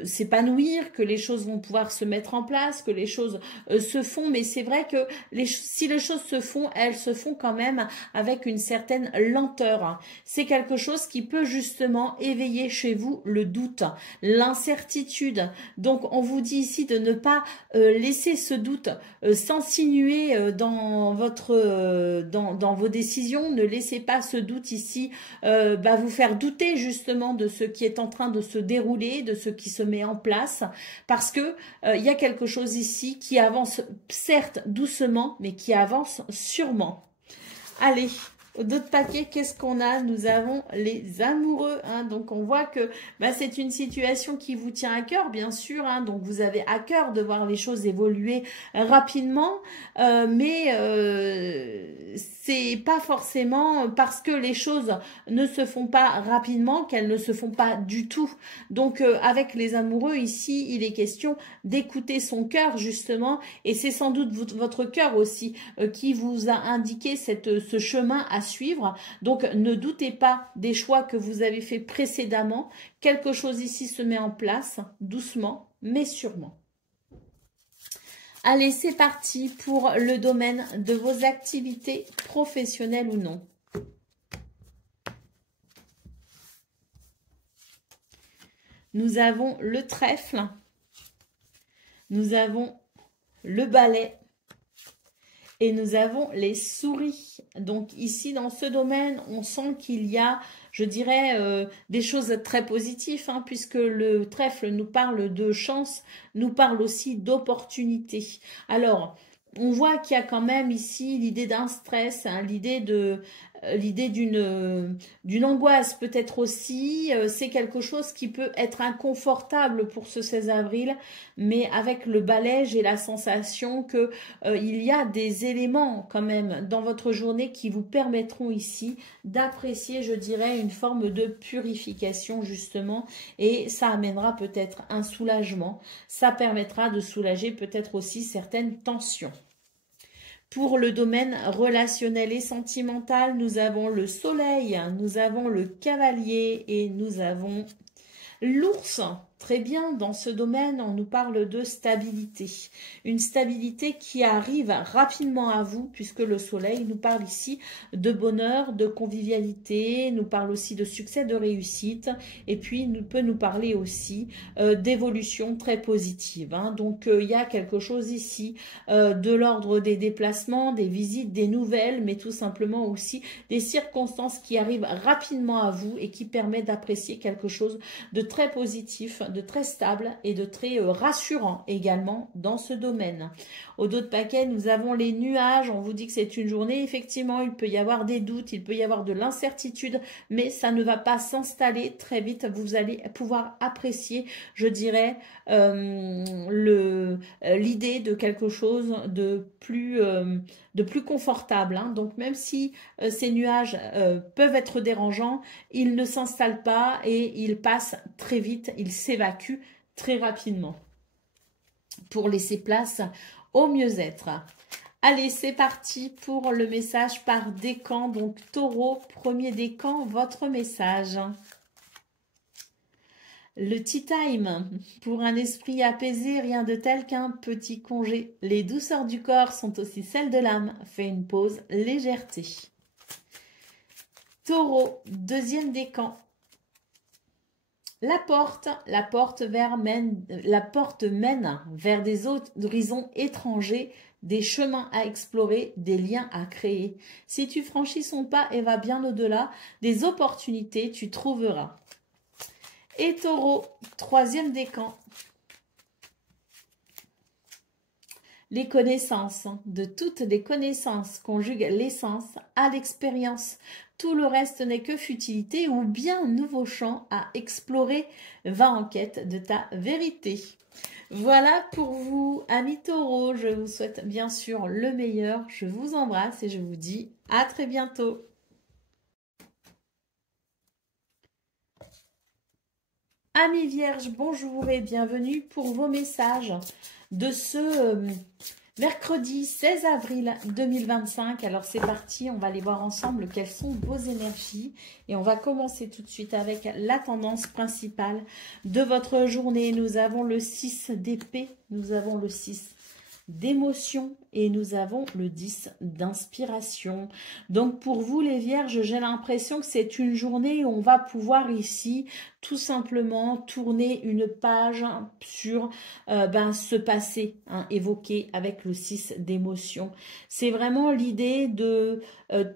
s'épanouir, que les choses vont pouvoir se mettre en place, que les choses se font, mais c'est vrai que si les choses se font, elles se font quand même avec une certaine lenteur. C'est quelque chose qui peut justement éveiller chez vous le doute, l'incertitude. Donc on vous dit ici de ne pas laisser ce doute s'insinuer dans vos décisions. Ne laissez pas ce doute ici vous faire douter justement de ce qui est en train de se dérouler, de ce qui se met en place, parce que il y a quelque chose ici qui avance certes doucement, mais qui avance sûrement. Allez, d'autres paquets, qu'est-ce qu'on a? Nous avons les amoureux, hein, donc on voit que c'est une situation qui vous tient à cœur, bien sûr, hein, donc vous avez à cœur de voir les choses évoluer rapidement, mais c'est pas forcément parce que les choses ne se font pas rapidement qu'elles ne se font pas du tout. Donc avec les amoureux ici, il est question d'écouter son cœur justement, et c'est sans doute votre cœur aussi qui vous a indiqué ce chemin à suivre. Donc ne doutez pas des choix que vous avez fait précédemment. Quelque chose ici se met en place doucement mais sûrement. Allez, c'est parti pour le domaine de vos activités professionnelles ou non. Nous avons le trèfle, nous avons le balai Et nous avons les souris. Donc ici, dans ce domaine, on sent qu'il y a, je dirais, des choses très positives, hein, puisque le trèfle nous parle de chance, nous parle aussi d'opportunité. Alors, on voit qu'il y a quand même ici l'idée d'un stress, hein, l'idée d'une angoisse peut-être aussi. C'est quelque chose qui peut être inconfortable pour ce 16 avril, mais avec le balai, j'ai la sensation que il y a des éléments quand même dans votre journée qui vous permettront ici d'apprécier, je dirais, une forme de purification justement, et ça amènera peut-être un soulagement. Ça permettra de soulager peut-être aussi certaines tensions. Pour le domaine relationnel et sentimental, nous avons le soleil, nous avons le cavalier et nous avons l'ours. Très bien, dans ce domaine, on nous parle de stabilité. Une stabilité qui arrive rapidement à vous, puisque le soleil nous parle ici de bonheur, de convivialité, nous parle aussi de succès, de réussite, et puis peut nous parler aussi d'évolution très positive. Hein. Donc, il y a quelque chose ici de l'ordre des déplacements, des visites, des nouvelles, mais tout simplement aussi des circonstances qui arrivent rapidement à vous et qui permettent d'apprécier quelque chose de très positif, de très stable et de très rassurant également dans ce domaine. Au dos de paquet, nous avons les nuages. On vous dit que c'est une journée. Effectivement, il peut y avoir des doutes, il peut y avoir de l'incertitude, mais ça ne va pas s'installer très vite. Vous allez pouvoir apprécier, je dirais, l'idée de quelque chose de plus confortable. Hein. Donc, même si ces nuages peuvent être dérangeants, ils ne s'installent pas et ils passent très vite, ils s'évacuent très rapidement pour laisser place au mieux-être. Allez, c'est parti pour le message par décan. Donc, Taureau, premier décan, votre message. Le tea time, pour un esprit apaisé, rien de tel qu'un petit congé. Les douceurs du corps sont aussi celles de l'âme. Fais une pause, légèreté. Taureau, deuxième décan. La porte mène vers des horizons étrangers, des chemins à explorer, des liens à créer. Si tu franchis son pas et vas bien au-delà, des opportunités tu trouveras. Et Taureau, troisième décan. Les connaissances, de toutes les connaissances conjuguent l'essence à l'expérience. Tout le reste n'est que futilité ou bien nouveau champ à explorer. Va en quête de ta vérité. Voilà pour vous, amis taureaux. Je vous souhaite bien sûr le meilleur. Je vous embrasse et je vous dis à très bientôt. Amis vierges, bonjour et bienvenue pour vos messages de ce mercredi 16 avril 2025. Alors c'est parti, on va aller voir ensemble quelles sont vos énergies. Et on va commencer tout de suite avec la tendance principale de votre journée. Nous avons le 6 d'épée, nous avons le 6 d'émotion et nous avons le 10 d'inspiration. Donc pour vous les vierges, j'ai l'impression que c'est une journée où on va pouvoir ici tout simplement tourner une page sur ce passé évoqué avec le 6 d'émotion. C'est vraiment l'idée de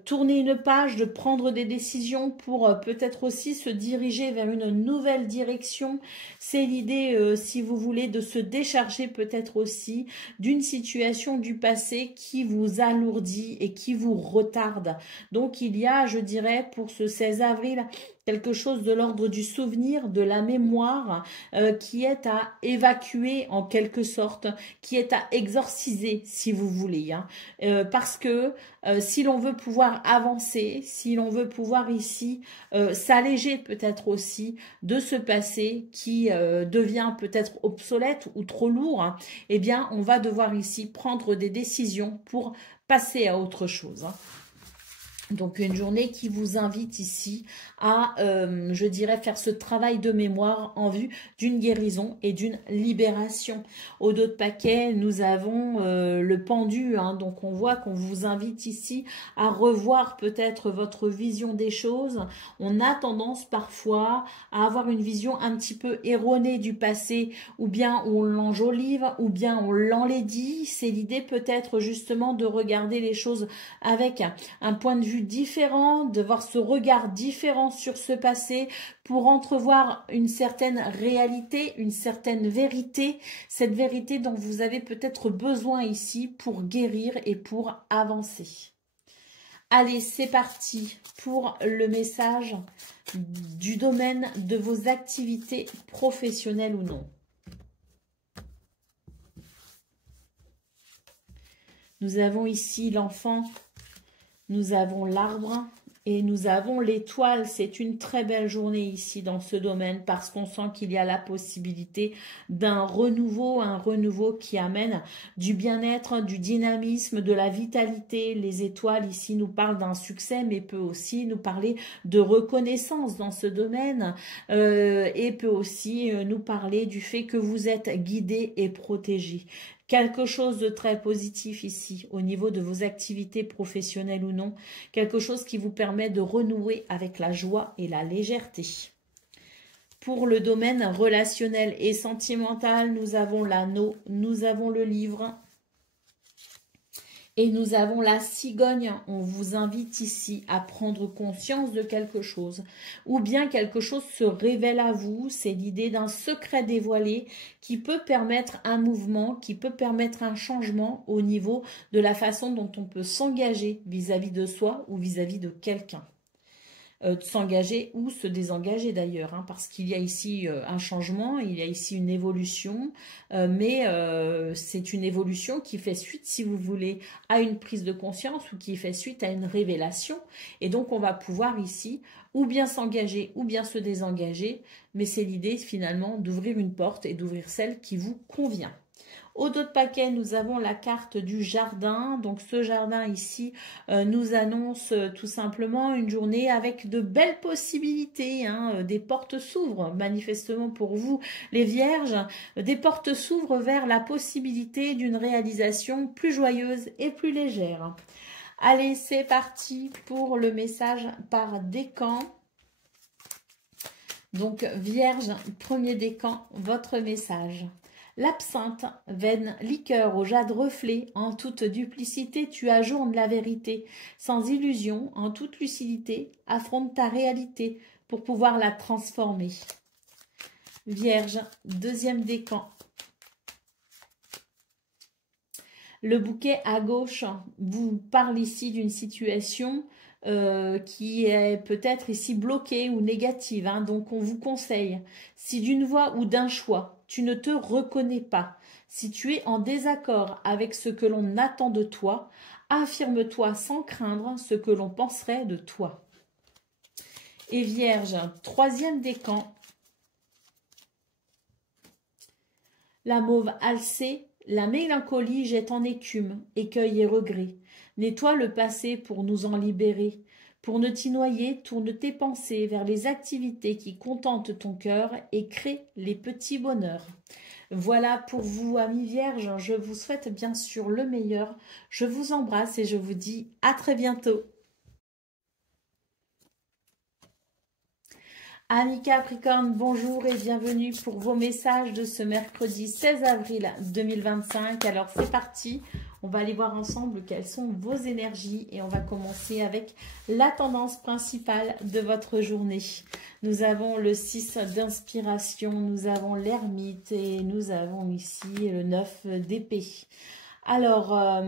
tourner une page, de prendre des décisions pour peut-être aussi se diriger vers une nouvelle direction. C'est l'idée, si vous voulez, de se décharger peut-être aussi d'une situation du passé qui vous alourdit et qui vous retarde. Donc il y a, je dirais, pour ce 16 avril, quelque chose de l'ordre du souvenir, de la mémoire, qui est à évacuer en quelque sorte, qui est à exorciser si vous voulez. Hein. Parce que si l'on veut pouvoir avancer, si l'on veut pouvoir ici s'alléger peut-être aussi de ce passé qui devient peut-être obsolète ou trop lourd, hein, eh bien on va devoir ici prendre des décisions pour passer à autre chose. Hein. Donc une journée qui vous invite ici à, je dirais, faire ce travail de mémoire en vue d'une guérison et d'une libération. Au dos de paquet, nous avons le pendu, hein, donc on voit qu'on vous invite ici à revoir peut-être votre vision des choses. On a tendance parfois à avoir une vision un petit peu erronée du passé, ou bien on l'enjolive, ou bien on l'enlaidit. C'est l'idée peut-être justement de regarder les choses avec un point de vue différent, de voir ce regard différent sur ce passé pour entrevoir une certaine réalité, une certaine vérité, cette vérité dont vous avez peut-être besoin ici pour guérir et pour avancer. Allez, c'est parti pour le message du domaine de vos activités professionnelles ou non. Nous avons ici l'enfant. Nous avons l'arbre et nous avons l'étoile. C'est une très belle journée ici dans ce domaine parce qu'on sent qu'il y a la possibilité d'un renouveau, un renouveau qui amène du bien-être, du dynamisme, de la vitalité. Les étoiles ici nous parlent d'un succès mais peut aussi nous parler de reconnaissance dans ce domaine et peut aussi nous parler du fait que vous êtes guidé et protégé. Quelque chose de très positif ici, au niveau de vos activités professionnelles ou non. Quelque chose qui vous permet de renouer avec la joie et la légèreté. Pour le domaine relationnel et sentimental, nous avons l'anneau, nous avons le livre. Et nous avons la cigogne. On vous invite ici à prendre conscience de quelque chose. Ou bien quelque chose se révèle à vous. C'est l'idée d'un secret dévoilé qui peut permettre un mouvement, qui peut permettre un changement au niveau de la façon dont on peut s'engager vis-à-vis de soi ou vis-à-vis de quelqu'un. De s'engager ou se désengager d'ailleurs, hein, parce qu'il y a ici un changement, il y a ici une évolution, mais c'est une évolution qui fait suite, si vous voulez, à une prise de conscience ou qui fait suite à une révélation. Et donc, on va pouvoir ici ou bien s'engager ou bien se désengager, mais c'est l'idée finalement d'ouvrir une porte et d'ouvrir celle qui vous convient. Au dos de paquet, nous avons la carte du jardin. Donc, ce jardin ici nous annonce tout simplement une journée avec de belles possibilités. Hein, des portes s'ouvrent, manifestement pour vous, les vierges. Des portes s'ouvrent vers la possibilité d'une réalisation plus joyeuse et plus légère. Allez, c'est parti pour le message par décan. Donc, vierge, premier décan, votre message. L'absinthe, veine, liqueur au jade reflet, en toute duplicité tu ajournes la vérité, sans illusion, en toute lucidité, affronte ta réalité pour pouvoir la transformer. Vierge, deuxième décan. Le bouquet à gauche vous parle ici d'une situation qui est peut-être ici bloquée ou négative. Hein, donc on vous conseille, si d'une voie ou d'un choix, tu ne te reconnais pas, si tu es en désaccord avec ce que l'on attend de toi, affirme-toi sans craindre ce que l'on penserait de toi. Et Vierge, troisième décan. La mauve alcée, la mélancolie jette en écume, écueil et regret. Nettoie le passé pour nous en libérer. Pour ne t'y noyer, tourne tes pensées vers les activités qui contentent ton cœur et créent les petits bonheurs. Voilà pour vous, amis vierges. Je vous souhaite bien sûr le meilleur. Je vous embrasse et je vous dis à très bientôt. Amis Capricorne, bonjour et bienvenue pour vos messages de ce mercredi 16 avril 2025. Alors c'est parti, on va aller voir ensemble quelles sont vos énergies et on va commencer avec la tendance principale de votre journée. Nous avons le 6 d'inspiration, nous avons l'ermite et nous avons ici le 9 d'épée. Alors...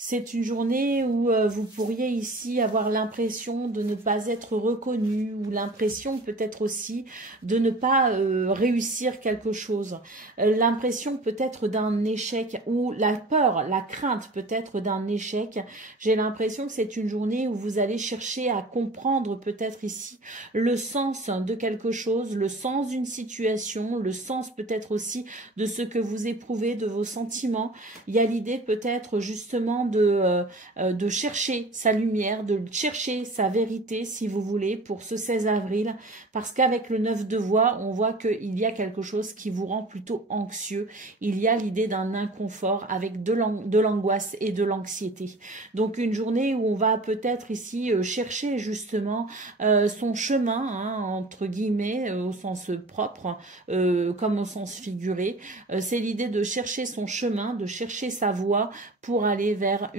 c'est une journée où vous pourriez ici avoir l'impression de ne pas être reconnu ou l'impression peut-être aussi de ne pas réussir quelque chose. L'impression peut-être d'un échec ou la peur, la crainte peut-être d'un échec. J'ai l'impression que c'est une journée où vous allez chercher à comprendre peut-être ici le sens de quelque chose, le sens d'une situation, le sens peut-être aussi de ce que vous éprouvez, de vos sentiments. Il y a l'idée peut-être justement de de chercher sa lumière, de chercher sa vérité, si vous voulez, pour ce 16 avril. Parce qu'avec le 9 de voix, on voit qu'il y a quelque chose qui vous rend plutôt anxieux. Il y a l'idée d'un inconfort avec de l'angoisse et de l'anxiété. Donc une journée où on va peut-être ici chercher justement son chemin, hein, entre guillemets, au sens propre, comme au sens figuré. C'est l'idée de chercher son chemin, de chercher sa voie pour aller vers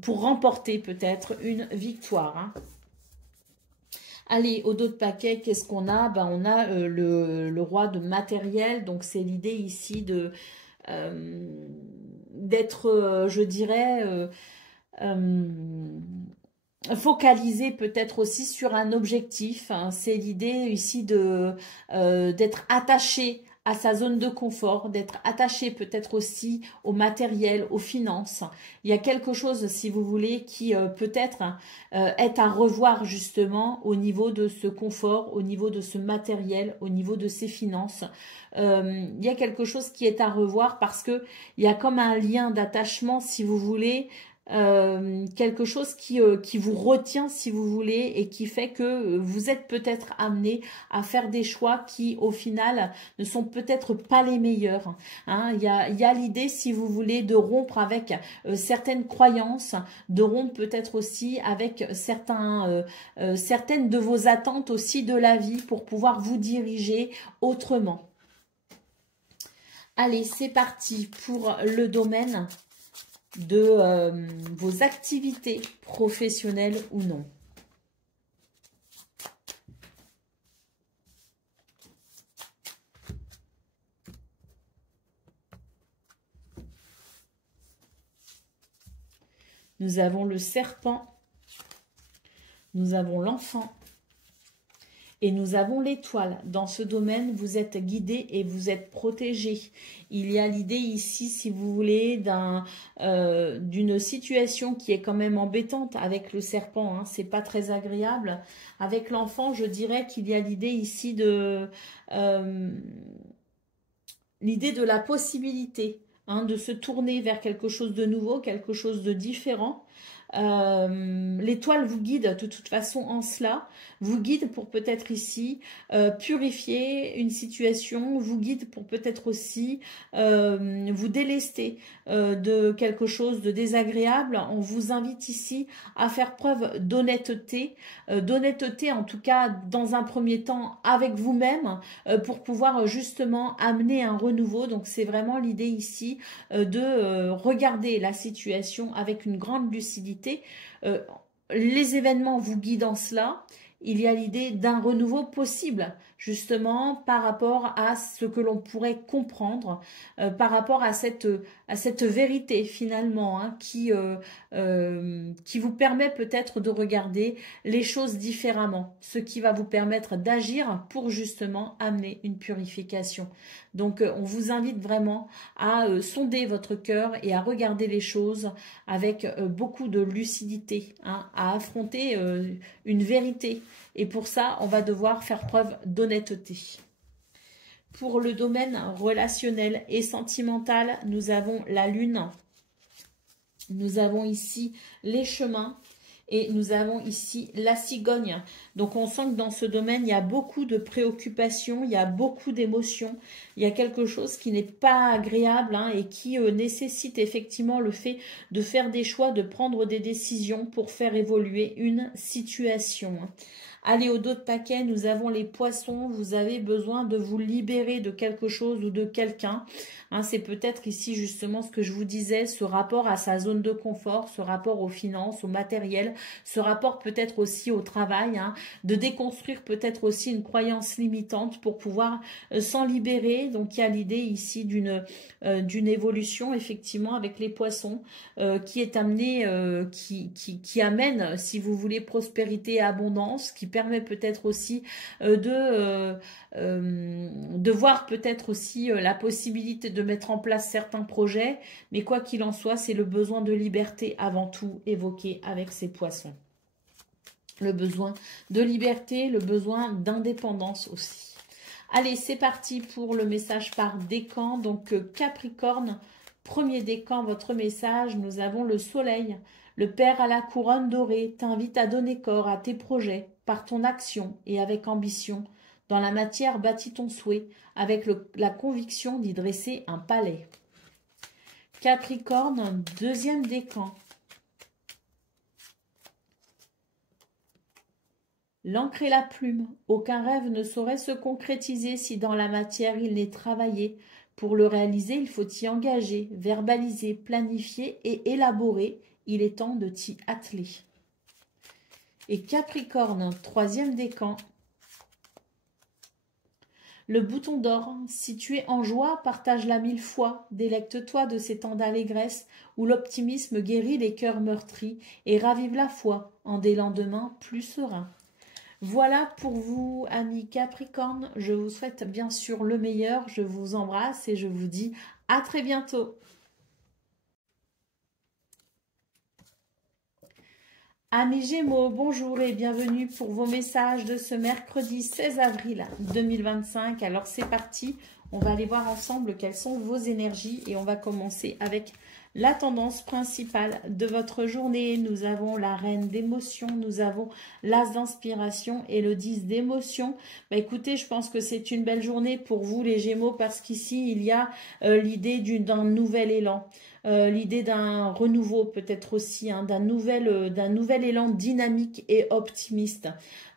pour remporter peut-être une victoire. Hein. Allez, au dos de paquet, qu'est-ce qu'on a? Ben, on a le roi de matériel, donc c'est l'idée ici d'être, je dirais, focalisé peut-être aussi sur un objectif. Hein. C'est l'idée ici d'être attaché à sa zone de confort, d'être attaché peut-être aussi au matériel, aux finances. Il y a quelque chose, si vous voulez, qui peut-être est à revoir justement au niveau de ce confort, au niveau de ce matériel, au niveau de ses finances. Il y a quelque chose qui est à revoir parce que il y a comme un lien d'attachement, si vous voulez, quelque chose qui vous retient, si vous voulez, et qui fait que vous êtes peut-être amené à faire des choix qui, au final, ne sont peut-être pas les meilleurs. Hein. Il y a l'idée, si vous voulez, de rompre avec certaines croyances, de rompre peut-être aussi avec certaines de vos attentes aussi de la vie pour pouvoir vous diriger autrement. Allez, c'est parti pour le domaine de vos activités professionnelles ou non. Nous avons le serpent, nous avons l'enfant et nous avons l'étoile. Dans ce domaine, vous êtes guidé et vous êtes protégé. Il y a l'idée ici, si vous voulez, d'une situation qui est quand même embêtante avec le serpent. Hein, c'est pas très agréable. Avec l'enfant, je dirais qu'il y a l'idée ici l'idée de la possibilité, hein, de se tourner vers quelque chose de nouveau, quelque chose de différent. L'étoile vous guide de toute façon en cela, vous guide pour peut-être ici purifier une situation, vous guide pour peut-être aussi vous délester de quelque chose de désagréable. On vous invite ici à faire preuve d'honnêteté, en tout cas dans un premier temps avec vous-même pour pouvoir justement amener un renouveau. Donc c'est vraiment l'idée ici de regarder la situation avec une grande lucidité. Les événements vous guident en cela. Il y a l'idée d'un renouveau possible, justement, par rapport à ce que l'on pourrait comprendre, par rapport à cette vérité, finalement, hein, qui vous permet peut-être de regarder les choses différemment, ce qui va vous permettre d'agir pour, justement, amener une purification. Donc, on vous invite vraiment à sonder votre cœur et à regarder les choses avec beaucoup de lucidité, hein, à affronter une vérité. Et pour ça, on va devoir faire preuve d'honnêteté. Pour le domaine relationnel et sentimental, nous avons la lune. Nous avons ici les chemins. Et nous avons ici la cigogne. Donc on sent que dans ce domaine, il y a beaucoup de préoccupations, il y a beaucoup d'émotions. Il y a quelque chose qui n'est pas agréable, hein, et qui nécessite effectivement le fait de faire des choix, de prendre des décisions pour faire évoluer une situation. Allez, au dos de paquet, nous avons les poissons. Vous avez besoin de vous libérer de quelque chose ou de quelqu'un. Hein, c'est peut-être ici justement ce que je vous disais, ce rapport à sa zone de confort, ce rapport aux finances, au matériel, ce rapport peut-être aussi au travail, hein, de déconstruire peut-être aussi une croyance limitante pour pouvoir s'en libérer. Donc il y a l'idée ici d'une évolution effectivement avec les poissons qui est amenée, qui amène, si vous voulez, prospérité et abondance, qui permet peut-être aussi de voir peut-être aussi la possibilité de mettre en place certains projets, mais quoi qu'il en soit, c'est le besoin de liberté avant tout évoqué avec ces poissons. Le besoin de liberté, le besoin d'indépendance aussi. Allez, c'est parti pour le message par décan. Donc Capricorne, Premier décan, votre message, nous avons le soleil. Le Père à la couronne dorée t'invite à donner corps à tes projets par ton action et avec ambition. Dans la matière, bâtis ton souhait avec la conviction d'y dresser un palais. Capricorne, deuxième décan. L'encre et la plume, aucun rêve ne saurait se concrétiser si dans la matière il n'est travaillé. Pour le réaliser, il faut t'y engager, verbaliser, planifier et élaborer. Il est temps de t'y atteler. Et Capricorne, troisième décan. Le bouton d'or, si tu es en joie, partage-la 1000 fois. Délecte-toi de ces temps d'allégresse où l'optimisme guérit les cœurs meurtris et ravive la foi en des lendemains plus sereins. Voilà pour vous, amis Capricorne. Je vous souhaite bien sûr le meilleur. Je vous embrasse et je vous dis à très bientôt. Amis Gémeaux, bonjour et bienvenue pour vos messages de ce mercredi 16 avril 2025. Alors c'est parti, on va aller voir ensemble quelles sont vos énergies et on va commencer avec la tendance principale de votre journée. Nous avons la reine d'émotions, nous avons l'as d'inspiration et le 10 d'émotions. Écoutez, je pense que c'est une belle journée pour vous les Gémeaux parce qu'ici il y a l'idée d'un nouvel élan. L'idée d'un renouveau peut-être aussi, hein, d'un nouvel élan dynamique et optimiste.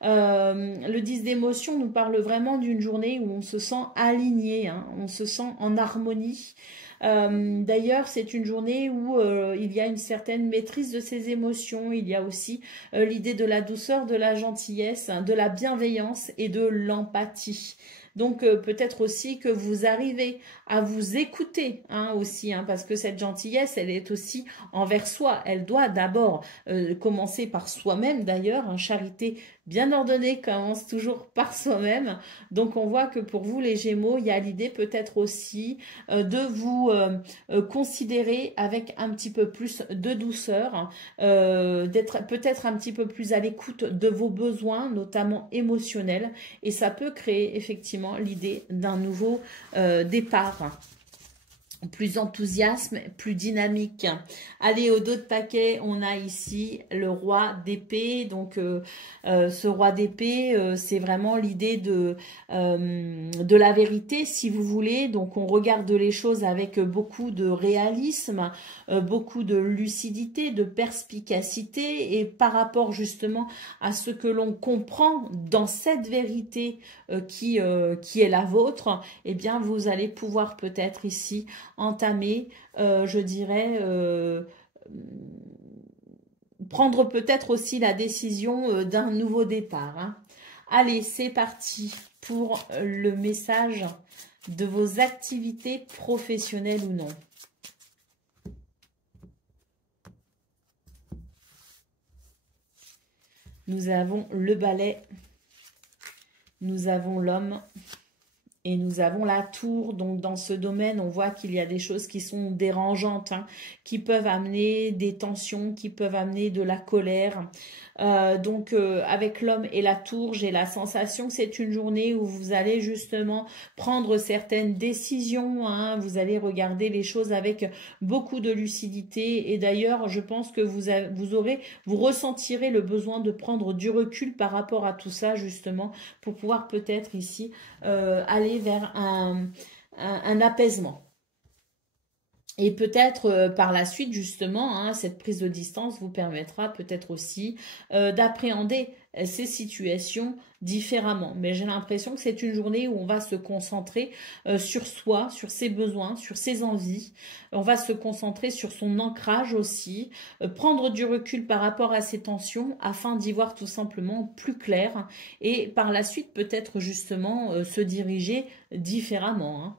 Le 10 d'émotion nous parle vraiment d'une journée où on se sent aligné, hein, on se sent en harmonie. D'ailleurs, c'est une journée où il y a une certaine maîtrise de ses émotions. Il y a aussi l'idée de la douceur, de la gentillesse, hein, de la bienveillance et de l'empathie. Donc peut-être aussi que vous arrivez à vous écouter aussi, hein, parce que cette gentillesse, elle est aussi envers soi. Elle doit d'abord commencer par soi-même d'ailleurs. Hein, charité bien ordonnée commence toujours par soi-même. Donc on voit que pour vous les Gémeaux, il y a l'idée peut-être aussi de vous considérer avec un petit peu plus de douceur, d'être peut-être un petit peu plus à l'écoute de vos besoins, notamment émotionnels. Et ça peut créer effectivement l'idée d'un nouveau départ. Plus enthousiasme, plus dynamique. Allez, au dos de paquet, on a ici le roi d'épée. Donc, ce roi d'épée, c'est vraiment l'idée de la vérité, si vous voulez. Donc, on regarde les choses avec beaucoup de réalisme, beaucoup de lucidité, de perspicacité. Et par rapport justement à ce que l'on comprend dans cette vérité qui est la vôtre, eh bien, vous allez pouvoir peut-être ici entamer, je dirais, prendre peut-être aussi la décision d'un nouveau départ. Hein. Allez, c'est parti pour le message de vos activités professionnelles ou non. Nous avons le balai, nous avons l'homme. Et nous avons la tour, donc dans ce domaine, on voit qu'il y a des choses qui sont dérangeantes, hein, qui peuvent amener des tensions, qui peuvent amener de la colère. Donc avec l'homme et la tour, j'ai la sensation que c'est une journée où vous allez justement prendre certaines décisions, hein, vous allez regarder les choses avec beaucoup de lucidité et d'ailleurs je pense que vous ressentirez le besoin de prendre du recul par rapport à tout ça justement pour pouvoir peut-être ici aller vers un apaisement. Et peut-être par la suite, justement, hein, cette prise de distance vous permettra peut-être aussi d'appréhender ces situations différemment. Mais j'ai l'impression que c'est une journée où on va se concentrer sur soi, sur ses besoins, sur ses envies. On va se concentrer sur son ancrage aussi, prendre du recul par rapport à ses tensions afin d'y voir tout simplement plus clair et par la suite peut-être justement se diriger différemment. Hein.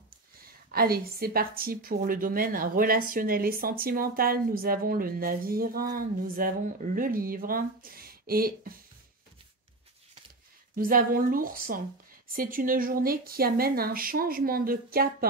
Allez, c'est parti pour le domaine relationnel et sentimental. Nous avons le navire, nous avons le livre et nous avons l'ours C'est une journée qui amène un changement de cap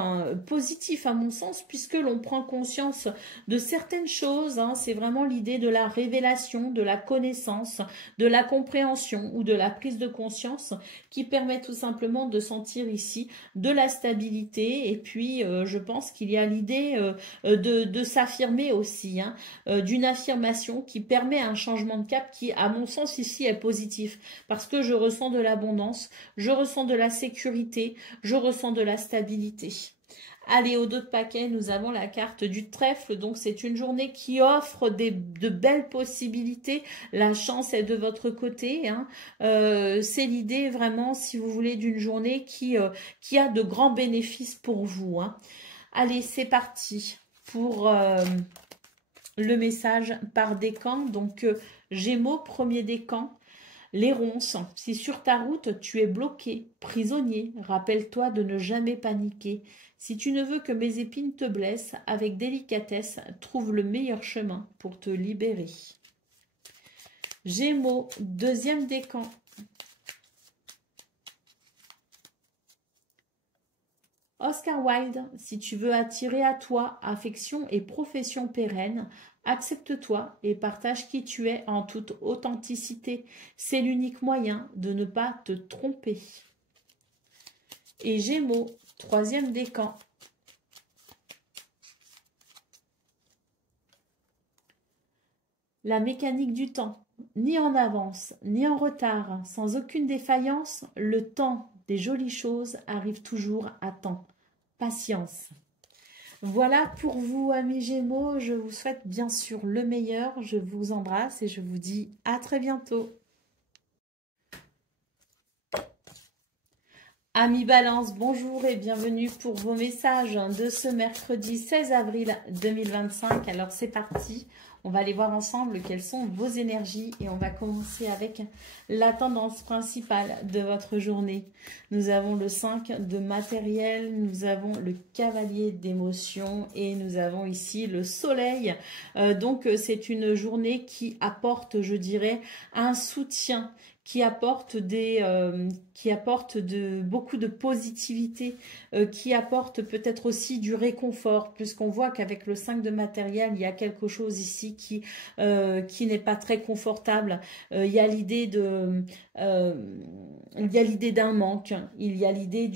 positif à mon sens, puisque l'on prend conscience de certaines choses. C'est vraiment l'idée de la révélation, de la connaissance, de la compréhension ou de la prise de conscience qui permet tout simplement de sentir ici de la stabilité. Et puis, je pense qu'il y a l'idée de s'affirmer aussi, d'une affirmation qui permet un changement de cap qui, à mon sens, ici est positif, parce que je ressens de l'abondance, je ressens de la sécurité, je ressens de la stabilité. Allez, au dos de paquet, nous avons la carte du trèfle. Donc, c'est une journée qui offre de belles possibilités. La chance est de votre côté. C'est l'idée vraiment, si vous voulez, d'une journée qui a de grands bénéfices pour vous. Allez, c'est parti pour le message par décan. Donc, Gémeaux, premier décan. Les ronces, si sur ta route tu es bloqué, prisonnier, rappelle-toi de ne jamais paniquer. Si tu ne veux que mes épines te blessent, avec délicatesse, trouve le meilleur chemin pour te libérer. Gémeaux, deuxième décan. Oscar Wilde, si tu veux attirer à toi affection et profession pérenne, accepte-toi et partage qui tu es en toute authenticité. C'est l'unique moyen de ne pas te tromper. Et Gémeaux, troisième décan. La mécanique du temps, ni en avance, ni en retard, sans aucune défaillance, le temps des jolies choses arrive toujours à temps. Patience. Voilà pour vous, amis Gémeaux. Je vous souhaite bien sûr le meilleur. Je vous embrasse et je vous dis à très bientôt. Amis Balance, bonjour et bienvenue pour vos messages de ce mercredi 16 avril 2025. Alors c'est parti, on va aller voir ensemble quelles sont vos énergies et on va commencer avec la tendance principale de votre journée. Nous avons le 5 de matériel, nous avons le cavalier d'émotions et nous avons ici le soleil. Donc c'est une journée qui apporte, je dirais, un soutien, qui apporte beaucoup de positivité, qui apporte peut-être aussi du réconfort, puisqu'on voit qu'avec le 5 de matériel, il y a quelque chose ici qui n'est pas très confortable. Il y a l'idée d'un manque, il y a l'idée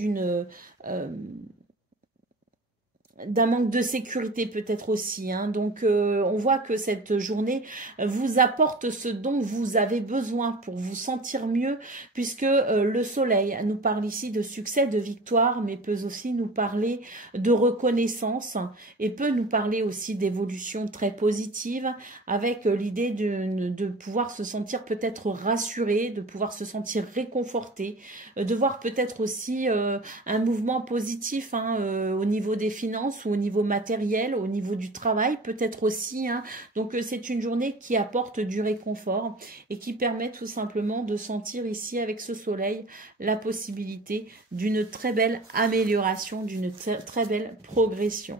d'un manque de sécurité peut-être aussi. Donc, on voit que cette journée vous apporte ce dont vous avez besoin pour vous sentir mieux, puisque le soleil nous parle ici de succès, de victoire, mais peut aussi nous parler de reconnaissance et peut nous parler aussi d'évolution très positive, avec l'idée de pouvoir se sentir peut-être rassuré, de pouvoir se sentir réconforté, de voir peut-être aussi un mouvement positif au niveau des finances, ou au niveau matériel, au niveau du travail, peut-être aussi. Donc, c'est une journée qui apporte du réconfort et qui permet tout simplement de sentir ici, avec ce soleil, la possibilité d'une très belle amélioration, d'une très belle progression.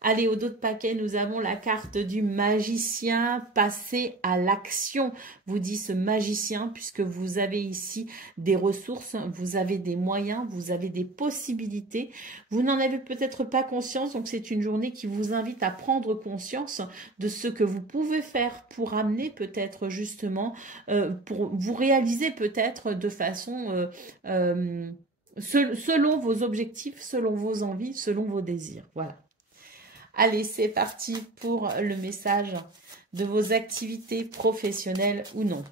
Allez, au dos de paquet, nous avons la carte du magicien. Passez à l'action, vous dit ce magicien, puisque vous avez ici des ressources, vous avez des moyens, vous avez des possibilités. Vous n'en avez peut-être pas conscience, donc c'est une journée qui vous invite à prendre conscience de ce que vous pouvez faire pour amener peut-être justement, pour vous réaliser peut-être de façon selon vos objectifs, selon vos envies, selon vos désirs. Voilà. Allez, c'est parti pour le message de vos activités professionnelles ou non.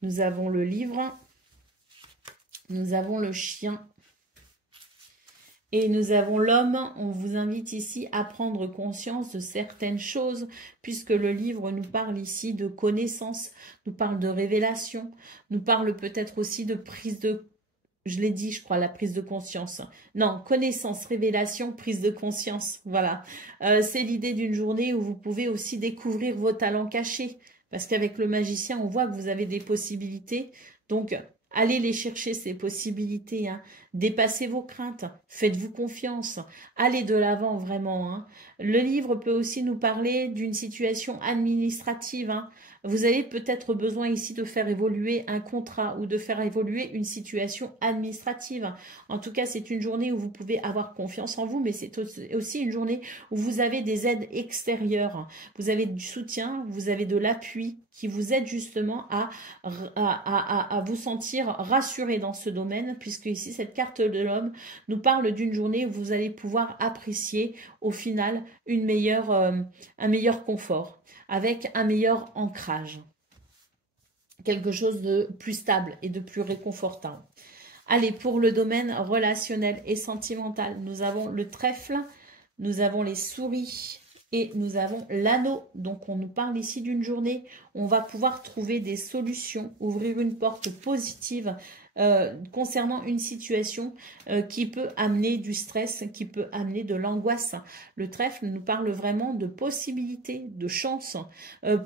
Nous avons le livre, nous avons le chien et nous avons l'homme. On vous invite ici à prendre conscience de certaines choses, puisque le livre nous parle ici de connaissance, nous parle de révélation, nous parle peut-être aussi de prise de, je l'ai dit, je crois, la prise de conscience. Non, connaissance, révélation, prise de conscience. Voilà. C'est l'idée d'une journée où vous pouvez aussi découvrir vos talents cachés, parce qu'avec le magicien, on voit que vous avez des possibilités. Donc, Allez les chercher, ces possibilités. Hein. Dépassez vos craintes. Faites-vous confiance. Allez de l'avant, vraiment. Hein. Le livre peut aussi nous parler d'une situation administrative. Hein. Vous avez peut-être besoin ici de faire évoluer un contrat ou de faire évoluer une situation administrative. En tout cas, c'est une journée où vous pouvez avoir confiance en vous, mais c'est aussi une journée où vous avez des aides extérieures. Vous avez du soutien, vous avez de l'appui qui vous aide justement à vous sentir rassuré dans ce domaine, puisque ici, cette carte de l'homme nous parle d'une journée où vous allez pouvoir apprécier au final un meilleur confort, avec un meilleur ancrage. Quelque chose de plus stable et de plus réconfortant. Allez, pour le domaine relationnel et sentimental, nous avons le trèfle, nous avons les souris et nous avons l'anneau. Donc, on nous parle ici d'une journée où on va pouvoir trouver des solutions, ouvrir une porte positive concernant une situation qui peut amener du stress, qui peut amener de l'angoisse. Le trèfle nous parle vraiment de possibilités, de chances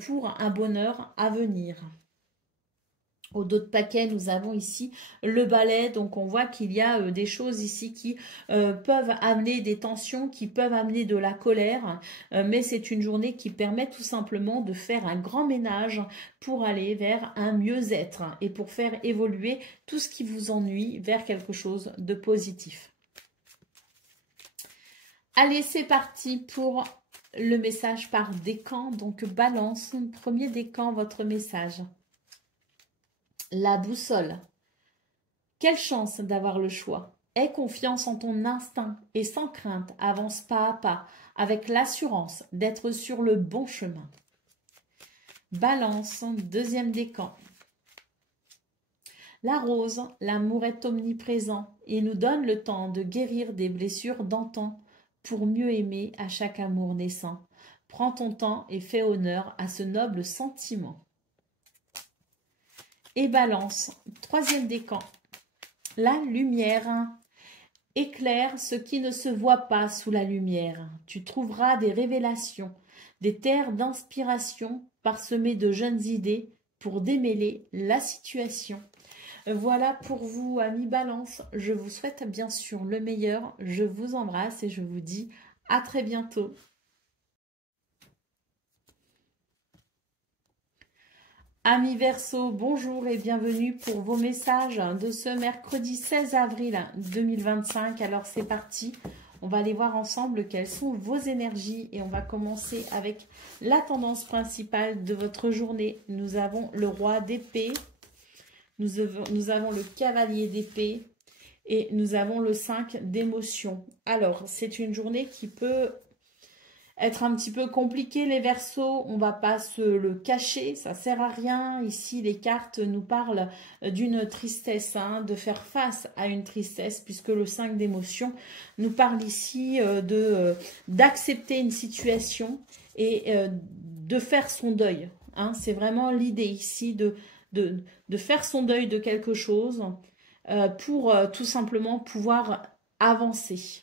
pour un bonheur à venir. Au dos de paquet, nous avons ici le balai. Donc, on voit qu'il y a des choses ici qui peuvent amener des tensions, qui peuvent amener de la colère. Mais c'est une journée qui permet tout simplement de faire un grand ménage pour aller vers un mieux-être et pour faire évoluer tout ce qui vous ennuie vers quelque chose de positif. Allez, c'est parti pour le message par décan. Donc, balance, premier décan, votre message. La boussole. Quelle chance d'avoir le choix. Aie confiance en ton instinct et sans crainte, avance pas à pas, avec l'assurance d'être sur le bon chemin. Balance, deuxième décan. La rose, l'amour est omniprésent et nous donne le temps de guérir des blessures d'antan pour mieux aimer à chaque amour naissant. Prends ton temps et fais honneur à ce noble sentiment. Et balance, troisième décan, la lumière, éclaire ce qui ne se voit pas sous la lumière. Tu trouveras des révélations, des terres d'inspiration parsemées de jeunes idées pour démêler la situation. Voilà pour vous, amis Balance. Je vous souhaite bien sûr le meilleur. Je vous embrasse et je vous dis à très bientôt. Amis Verseau, bonjour et bienvenue pour vos messages de ce mercredi 16 avril 2025. Alors c'est parti, on va aller voir ensemble quelles sont vos énergies et on va commencer avec la tendance principale de votre journée. Nous avons le roi d'épée, nous avons le cavalier d'épée et nous avons le 5 d'émotion. Alors c'est une journée qui peut être un petit peu compliqué les Verseaux, on va pas se le cacher, ça sert à rien. Ici les cartes nous parlent d'une tristesse, hein, de faire face à une tristesse, puisque le 5 d'émotion nous parle ici d'accepter une situation et de faire son deuil. Hein. C'est vraiment l'idée ici de faire son deuil de quelque chose pour tout simplement pouvoir avancer.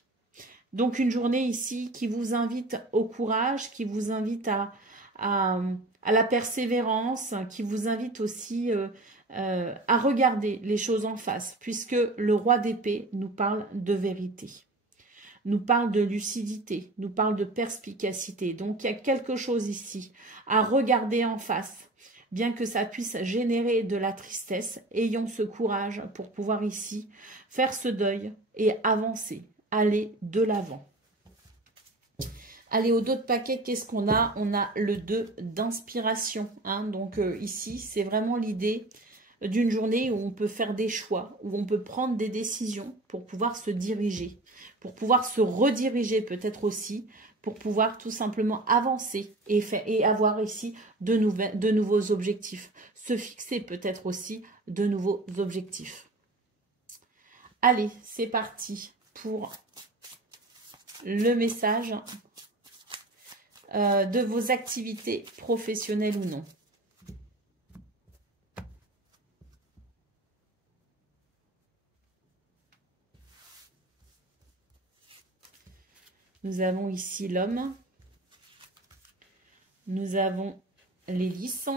Donc, une journée ici qui vous invite au courage, qui vous invite à la persévérance, qui vous invite aussi à regarder les choses en face, puisque le roi d'épée nous parle de vérité, nous parle de lucidité, nous parle de perspicacité. Donc, il y a quelque chose ici à regarder en face. Bien que ça puisse générer de la tristesse, ayons ce courage pour pouvoir ici faire ce deuil et avancer. Aller de l'avant. Allez, au dos de paquet, qu'est-ce qu'on a? On a le 2 d'inspiration. Hein. Donc ici, c'est vraiment l'idée d'une journée où on peut faire des choix, où on peut prendre des décisions pour pouvoir se diriger, pour pouvoir se rediriger peut-être aussi, pour pouvoir tout simplement avancer et avoir ici de nouveaux objectifs. Se fixer peut-être aussi de nouveaux objectifs. Allez, c'est parti pour le message de vos activités professionnelles ou non. Nous avons ici l'homme, nous avons les lys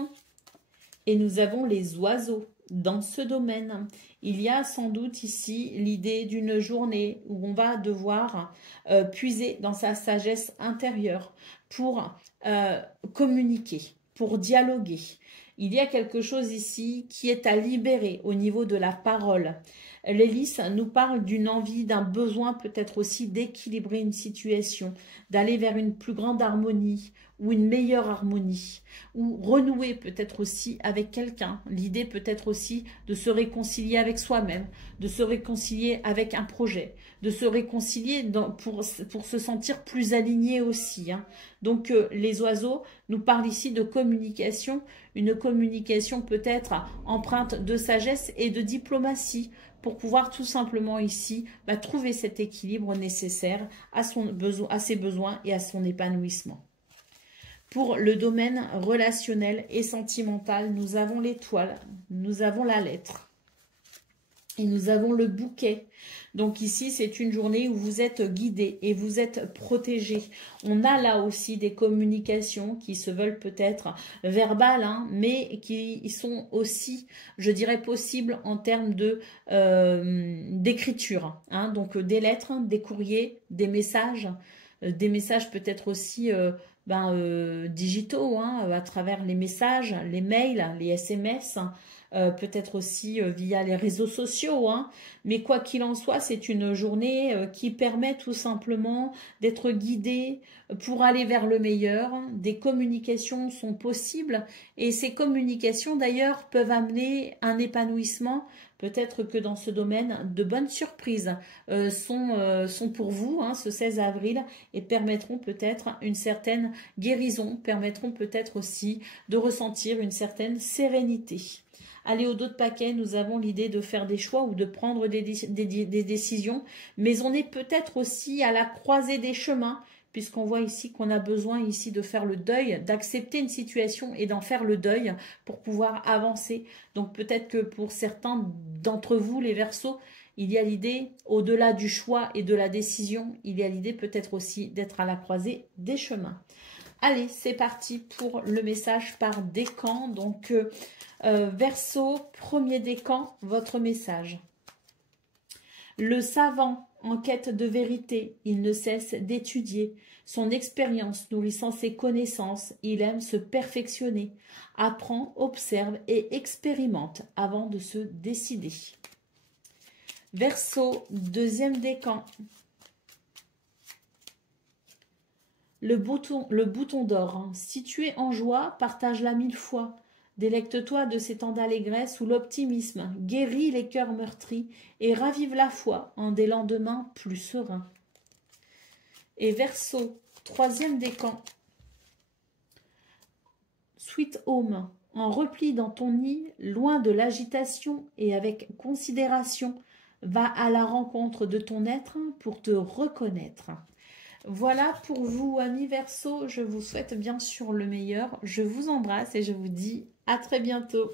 et nous avons les oiseaux. dans ce domaine. Il y a sans doute ici l'idée d'une journée où on va devoir puiser dans sa sagesse intérieure pour communiquer, pour dialoguer. Il y a quelque chose ici qui est à libérer au niveau de la parole. L'hélice nous parle d'une envie, d'un besoin peut-être aussi d'équilibrer une situation, d'aller vers une plus grande harmonie ou une meilleure harmonie, ou renouer peut-être aussi avec quelqu'un. L'idée peut-être aussi de se réconcilier avec soi-même, de se réconcilier avec un projet, de se réconcilier pour se sentir plus aligné aussi. Hein. Donc les oiseaux nous parlent ici de communication, une communication peut-être empreinte de sagesse et de diplomatie, pour pouvoir tout simplement ici trouver cet équilibre nécessaire à ses besoins et à son épanouissement. Pour le domaine relationnel et sentimental, nous avons l'étoile, nous avons la lettre et nous avons le bouquet. Donc ici, c'est une journée où vous êtes guidé et vous êtes protégé. On a là aussi des communications qui se veulent peut-être verbales, hein, mais qui sont aussi, je dirais, possibles en termes d'écriture. Hein, donc des lettres, des courriers, des messages peut-être aussi digitaux, hein, à travers les messages, les mails, les SMS, peut-être aussi via les réseaux sociaux, hein. Mais quoi qu'il en soit, c'est une journée qui permet tout simplement d'être guidé pour aller vers le meilleur. Des communications sont possibles et ces communications d'ailleurs peuvent amener un épanouissement. Peut-être que dans ce domaine, de bonnes surprises sont pour vous, hein, ce 16 avril, et permettront peut-être une certaine guérison, permettront peut-être aussi de ressentir une certaine sérénité. Allez, au dos de paquet, nous avons l'idée de faire des choix ou de prendre des décisions, mais on est peut-être aussi à la croisée des chemins, puisqu'on voit ici qu'on a besoin ici de faire le deuil, d'accepter une situation et d'en faire le deuil pour pouvoir avancer. Donc peut-être que pour certains d'entre vous, les Verseaux, il y a l'idée, au-delà du choix et de la décision, il y a l'idée peut-être aussi d'être à la croisée des chemins. Allez, c'est parti pour le message par décan. Donc, Verseau, premier décan, votre message. Le savant en quête de vérité, il ne cesse d'étudier. Son expérience nourrissant ses connaissances, il aime se perfectionner. Apprend, observe et expérimente avant de se décider. Verseau, deuxième décan. Le bouton d'or, hein. Si tu es en joie, partage-la 1000 fois. Délecte-toi de ces temps d'allégresse où l'optimisme guérit les cœurs meurtris et ravive la foi en des lendemains plus sereins. Et Verseau, troisième décan. Sweet Home, en repli dans ton nid, loin de l'agitation et avec considération, va à la rencontre de ton être pour te reconnaître. Voilà pour vous, amis Verseaux. Je vous souhaite bien sûr le meilleur. Je vous embrasse et je vous dis à très bientôt.